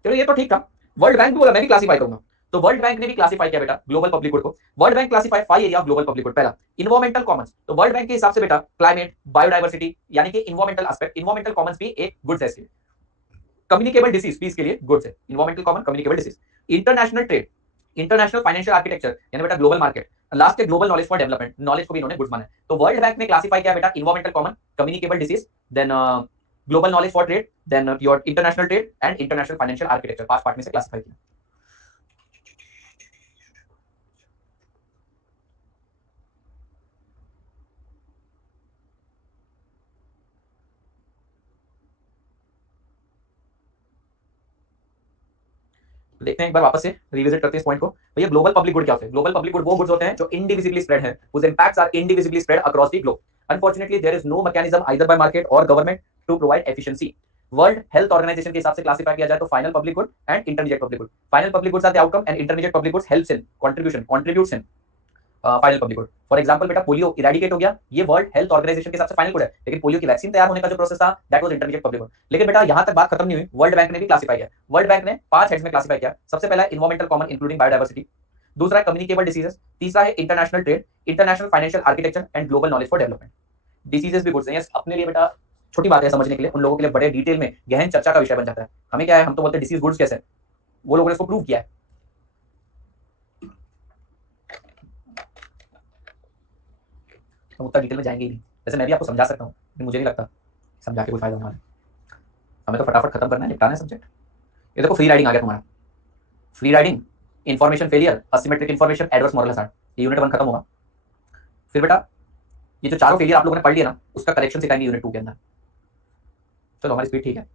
चलो ये तो ठीक था। वर्ल्ड बैंक भी बोला, मैं भी क्लासिफाई करूंगा। तो वर्ल्ड बैंक ने भी क्लासिफाई किया बेटा ग्लोबल पब्लिक गुड को। World bank classify 5 area of global public good. पहला इन्वायरमेंटल कॉमन्स। तो वर्ल्ड बैंक के हिसाब से बेटा क्लाइमेट, बायोडायवर्सिटी यानी कि इन्वायरमेंटल एस्पेक्ट, इन्वायरमेंटल कॉमन्स भी एक गुड्स है इसके। कम्युनिकेबल डिसीज पीस के लिए गुड्स है, environmental common, communicable disease. International trade, international financial architecture यानी बेटा ग्लोबल मार्केट। लास्ट है global knowledge for development, knowledge को भी इन्होंने गुड्स माना है। तो वर्ल्ड बैंक ने क्लासिफाई किया बेटा environmental common, communicable disease, then global knowledge for trade, then your international trade and international financial architecture. 5 part में से क्लासिफाई किया। देखते हैं एक बार वापस से रिविजिट करते हैं इस पॉइंट को। भैया ग्लोबल पब्लिक गुड क्या होते हैं? ग्लोबल पब्लिक गुड वो गुड्स होते हैं जो इंडिविजिबली स्प्रेड है, whose impacts are indivisibly spread across the globe. Unfortunately, there is no mechanism either by market or government to provide efficiency. World Health Organization के हिसाब से क्लासिफाई किया जाए तो final public good and intermediate public good. Final public goods are the outcome and intermediate public goods helps in contribution, contributes in final public good. For example बेटा पोलियो इरेडिकेट हो गया, ये वर्ल्ड हेल्थ ऑर्गेनाइजेशन के हिसाब से फाइनल गुड है। लेकिन पोलियो की वैक्सीन तैयार होने का जो प्रोसेस था that was intermediate public good. लेकिन बेटा यहां तक बात खत्म नहीं हुई, वर्ल्ड बैंक ने भी क्लासिफाई किया। वर्ल्ड बैंक ने 5 हेड्स में क्लासिफाई किया। सबसे पहला है इन्वायरमेंटल कॉमन इंक्लूडिंग बायोडायवर्सिटी, दूसरा है कम्युनिकेबल डिसीजेस, तीसरा है international trade, international financial architecture and global knowledge for development. Diseases भी गुड्स हैं। अपने लिए बेटा छोटी बात है समझने के लिए, उन लोगों के लिए बड़े डिटेल में गहन चर्चा का विषय बन जाता है। हमें क्या है, हम तो बोलते हैं डिसीज गुड्स कैसे, वो लोगों ने इसको प्रूव किया है। हम उतना डिटेल में जाएंगे ही नहीं। वैसे मैं भी आपको समझा सकता हूँ, लेकिन मुझे नहीं लगता समझा के कोई फायदा होने वाला है। हमें तो फटाफट खत्म करना है, निपटाना है सब्जेक्ट। ये देखो फ्री राइडिंग आ गया तुम्हारा। Free riding, information failure, asymmetric information, adverse moral hazard, ये यूनिट 1 खत्म होगा। फिर बेटा ये जो चारों फेलियर आप लोगों ने पढ़ लिया ना, उसका करेक्शन सिखाएंगे यूनिट 2 के अंदर। चलो हमारी स्पीड ठीक है।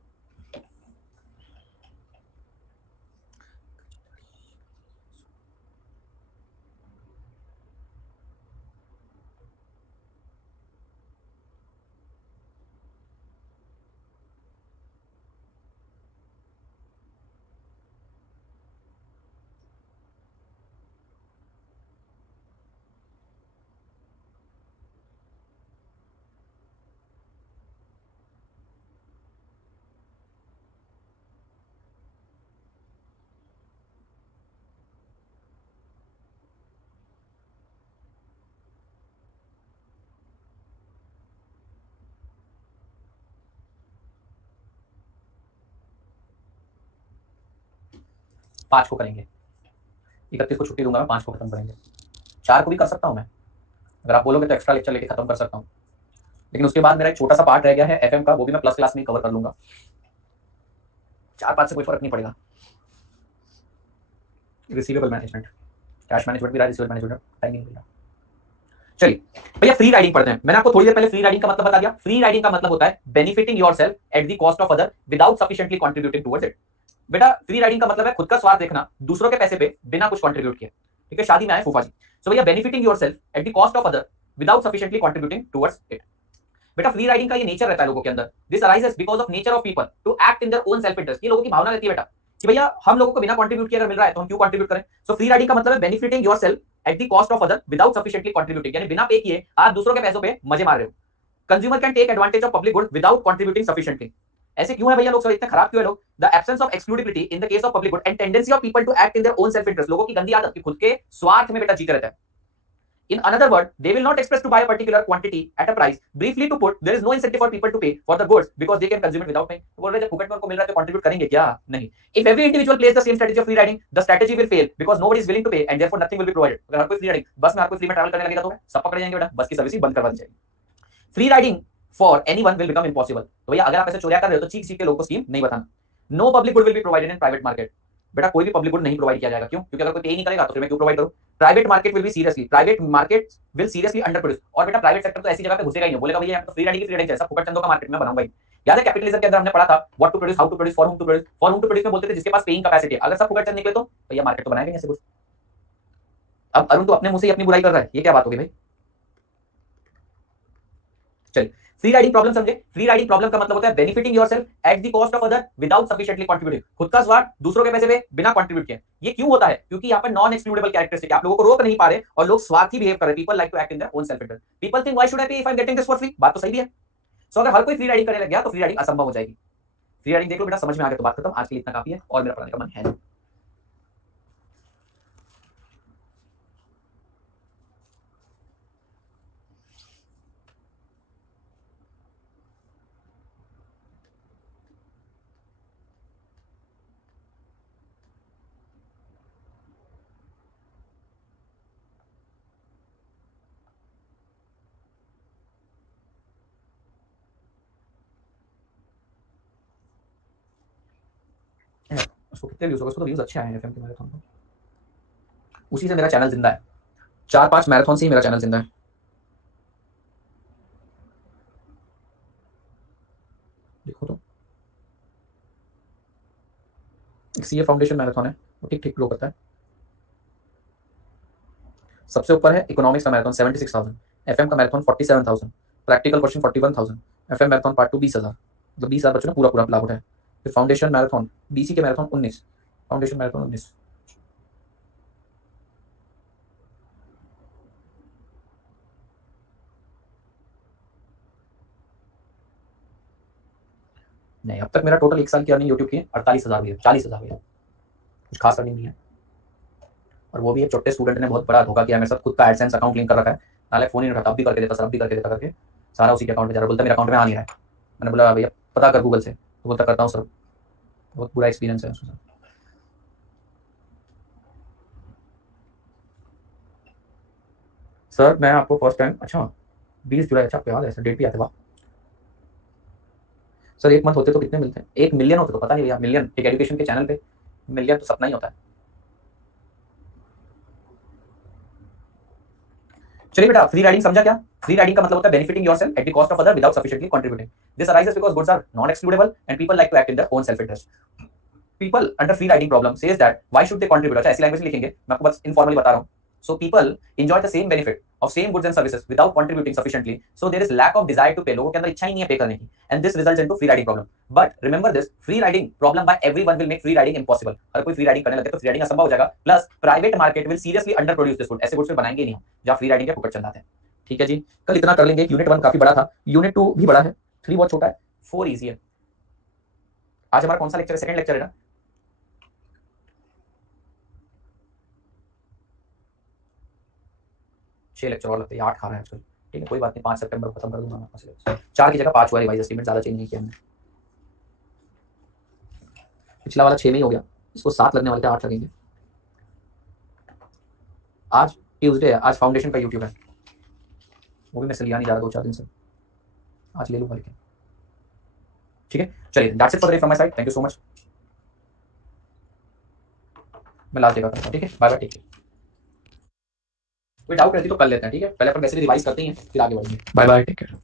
पांच को करेंगे, 31 को छुट्टी दूंगा मैं, 5 को खत्म करेंगे। 4 को भी कर सकता हूं मैं, अगर आप बोलोगे तो एक्स्ट्रा लेक्चर लेके खत्म कर सकता हूं। लेकिन उसके बाद मेरा एक छोटा सा पार्ट रह गया है एफएम का, वो भी मैं प्लस क्लास में कवर कर लूंगा। 4-5 से कोई फर्क नहीं पड़ेगा। रिसीवेबल मैनेजमेंट, कैश मैनेजमेंट भी रहा, रिसीवेबल मैनेजमेंट टाइम नहीं मिलेगा। चलिए भैया फ्री राइडिंग पढ़ते हैं। मैंने आपको थोड़ी देर पहले फ्री राइडिंग का मतलब बता दिया। फ्री राइडिंग का मतलब होता है benefiting yourself at the cost of other without sufficiently contributing towards it. बेटा फ्री राइडिंग का मतलब है खुद का स्वार्थ देखना, दूसरों के पैसे पे बिना कुछ कंट्रीब्यूट किए। ठीक है, शादी में आए फूफा जी, सो भैया benefiting yourself at the cost of other without sufficiently contributing towards it. बेटा फ्री राइडिंग का ये नेचर रहता है लोगों के अंदर। This arises because of nature of people to act in their own self interest. ये लोगों की भावना रहती है बेटा कि भैया हम लोगों को बिना कंट्रीब्यूट किए अगर मिल रहा है तो हम क्यों कंट्रीब्यूट करें। सो फ्री राइडिंग का मतलब है benefiting yourself at the cost of other without sufficiently contributing, यानी बिना पे किए आप दूसरों के पैसों पे मजे मार रहे हो। Consumer can take advantage of public good without contributing sufficiently. ऐसे क्यों है भैया लोग सब इतने खराब क्यों है लोग? The absence of exclusivity in the case of public good and tendency of people to act in their own self interest, लोगों की गंदी आदत कि खुद के स्वार्थ में बेटा जीते रहता है। In another word, they will not express to buy a particular quantity at a price. Briefly to put, there is no incentive for people to pay for the goods because they can consume it without paying. बोल रहे जब फुकट में उनको मिल रहा है तो कंट्रीब्यूट करेंगे क्या? नहीं. If every individual plays the same strategy of free riding, the strategy will fail because nobody is willing to pay and therefore nothing will be provided. अगर हर कोई फ्री राइडिंग बस में हर कोई फ्री में ट्रैवल करने लगेगा तो सब पकड़े जाएंगे बेटा, बस की सर्विस ही बंद करवा दी जाएगी। Free riding for anyone will become impossible. तो भैया अगर आप ऐसे चोरिया कर रहे हो तो चीख चीख के लोगों को स्कीम नहीं बताना। No public good will be provided in private market. बेटा कोई भी पब्लिक गुड नहीं प्रोवाइड किया जाएगा, क्यों? क्योंकि अगर कोई पे ही नहीं करेगा तो फिर मैं क्यों प्रोवाइड करूं? Private market will seriously under produce. और बेटा प्राइवेट सेक्टर तो ऐसी जगह पे घुसेगा ही नहीं, बोलेगा भैया यहाँ तो फ्री राइडिंग की फ्री राइडिंग है, सब फुकट चंदों का मार्केट में बनाऊंगा ही। याद है कैपिटलिज्म के अंदर हमने पढ़ा था what to produce, how to produce, for whom to produce. For whom to produce में बोलते थे जिसके पास पेइंग कैपेसिटी है, अगर सब फुकट चंद निकले तो भैया मार्केट तो बनाएंगे ऐसे कुछ। अब अरुण तो अपने मुंह से ही अपनी बुराई कर रहा है, ये क्या बात होगी भाई? चलिए फ्री राइडिंग प्रॉब्लम समझे। फ्री राइडिंग प्रॉब्लम का मतलब होता है benefiting yourself at the cost of other without sufficiently contributing, खुद का स्वार्थ दूसरों के पैसे पे बिना कंट्रीब्यूट किए। ये क्यों होता है? क्योंकि यहाँ पर नॉन एक्सक्लूडेबल कैरेक्टरिस्टिक, आप लोगों को रोक नहीं पा रहे और लोग स्वार्थी बिहेव कर रहे हैं। People like to act in their own self interest. People think why should I pay if I am getting this for free. बात तो सही भी है। सो अगर हर कोई फ्री राइडिंग करने लग गया तो फ्री राइडिंग असंभव हो जाएगी। फ्री राइडिंग देख लो बेटा, समझ में आ गया तो बात खत्म। आज के लिए इतना काफी है और मेरा पढ़ाने का मन है नहीं। उसको कितने व्यूज होगा? उसको तो व्यूज अच्छे आए हैं एफएम के मैराथन को, उसी से मेरा चैनल जिंदा है। 4-5 मैराथन से ही मेरा चैनल जिंदा है। देखो तो सीए फाउंडेशन मैराथन है, वो ठीक ठीक ग्रो करता है। सबसे ऊपर है इकोनॉमिक्स का मैराथन 76,000, एफएम का marathon 47,000, practical question 41,000, FM marathon part 2 20,000, मतलब 20,000 बच्चों ने पूरा पूरा लाभ उठाया। फिर फाउंडेशन मैराथन, बीसी के मैराथन 19, फाउंडेशन मैराथन 19। नहीं, अब तक मेरा टोटल एक साल की अर्निंग यूट्यूब की 48,000 हुई है, 40,000 हुई है, कुछ खास अर्निंग नहीं है। और वो भी एक छोटे स्टूडेंट ने बहुत बड़ा धोखा किया मेरे साथ, खुद का एडसेंस अकाउंट लिंक कर रखा है, नाले फोन ही नहीं उठाता, अब भी करके देता, सर अब भी करके देता करके सारा उसी के अकाउंट में जा रहा है। बोलता मेरे अकाउंट में आ नहीं रहा है। मैंने बोला भैया पता कर गूगल से, तो बोलता करता हूँ सर। बहुत बुरा एक्सपीरियंस है उसके साथ। सर मैं आपको फर्स्ट टाइम, अच्छा 20 जुलाई, अच्छा आपको याद है सर, डेट भी आते वाह। सर 1 मंथ होते तो कितने मिलते हैं? 1 मिलियन होते तो पता नहीं भैया, मिलियन एक एजुकेशन के चैनल पे मिलियन तो सपना ही होता है। चलिए बेटा फ्री राइडिंग समझा क्या? फ्री राइडिंग का मतलब होता है benefiting yourself at the cost of other without sufficiently contributing. This arises because goods are non excludable and people like to act in their own self interest. People under free riding problem says that why should they contribute. अच्छा ऐसी लैंग्वेज में लिखेंगे, मैं आपको बस इनफॉर्मली बता रहा हूं। So people enjoy the same benefit of same goods and services without contributing sufficiently. So there is lack of desire to pay. लोगों के अंदर इच्छा ही नहीं है पे करने की, and this results into free riding problem. But remember this, free riding problem by everyone will make free riding impossible. हर कोई फ्री राइडिंग करने लगे तो फ्री राइडिंग असंभव हो जाएगा। Plus private market will seriously under produce this food. ऐसे गुड्स बनाएंगे नहीं हम जहाँ फ्री राइडिंग के फुकट चंद आते हैं। ठीक है जी, कल इतना कर लेंगे। यूनिट 1 काफी बड़ा था, यूनिट 2 भी बड़ा है, 3 बहुत छोटा है, 4 इजी है। आज हमारा कौन सा लेक्चर है? सेकंड लेक्चर है ना। 6 लेक्चर और लगते हैं, 8 खा रहे हैं आजकल। ठीक है कोई बात नहीं, 5 सितंबर को खत्म कर दूंगा मैं। 4 की जगह 5 हुआ रिवाइज एस्टीमेट, ज्यादा चेंज नहीं किया हमने। पिछला वाला 6 में ही हो गया, इसको 7 लगने वाले थे, 8 लगेंगे। आज ट्यूसडे है, आज फाउंडेशन का यूट्यूब है, वो भी मैं लिया नहीं जा रहा 2-4 दिन से, आज ले लूंगा लेकिन। ठीक है चलिए, that's it for today from my side, thank you so much. मैं लास्ट जगह करता हूँ, ठीक है बाय बाय, ठीक है। कोई डाउट रहती तो कर लेते हैं, ठीक है पहले अपन वैसे रिवाइज करते हैं फिर आगे बढ़ेंगे। Bye bye, take care.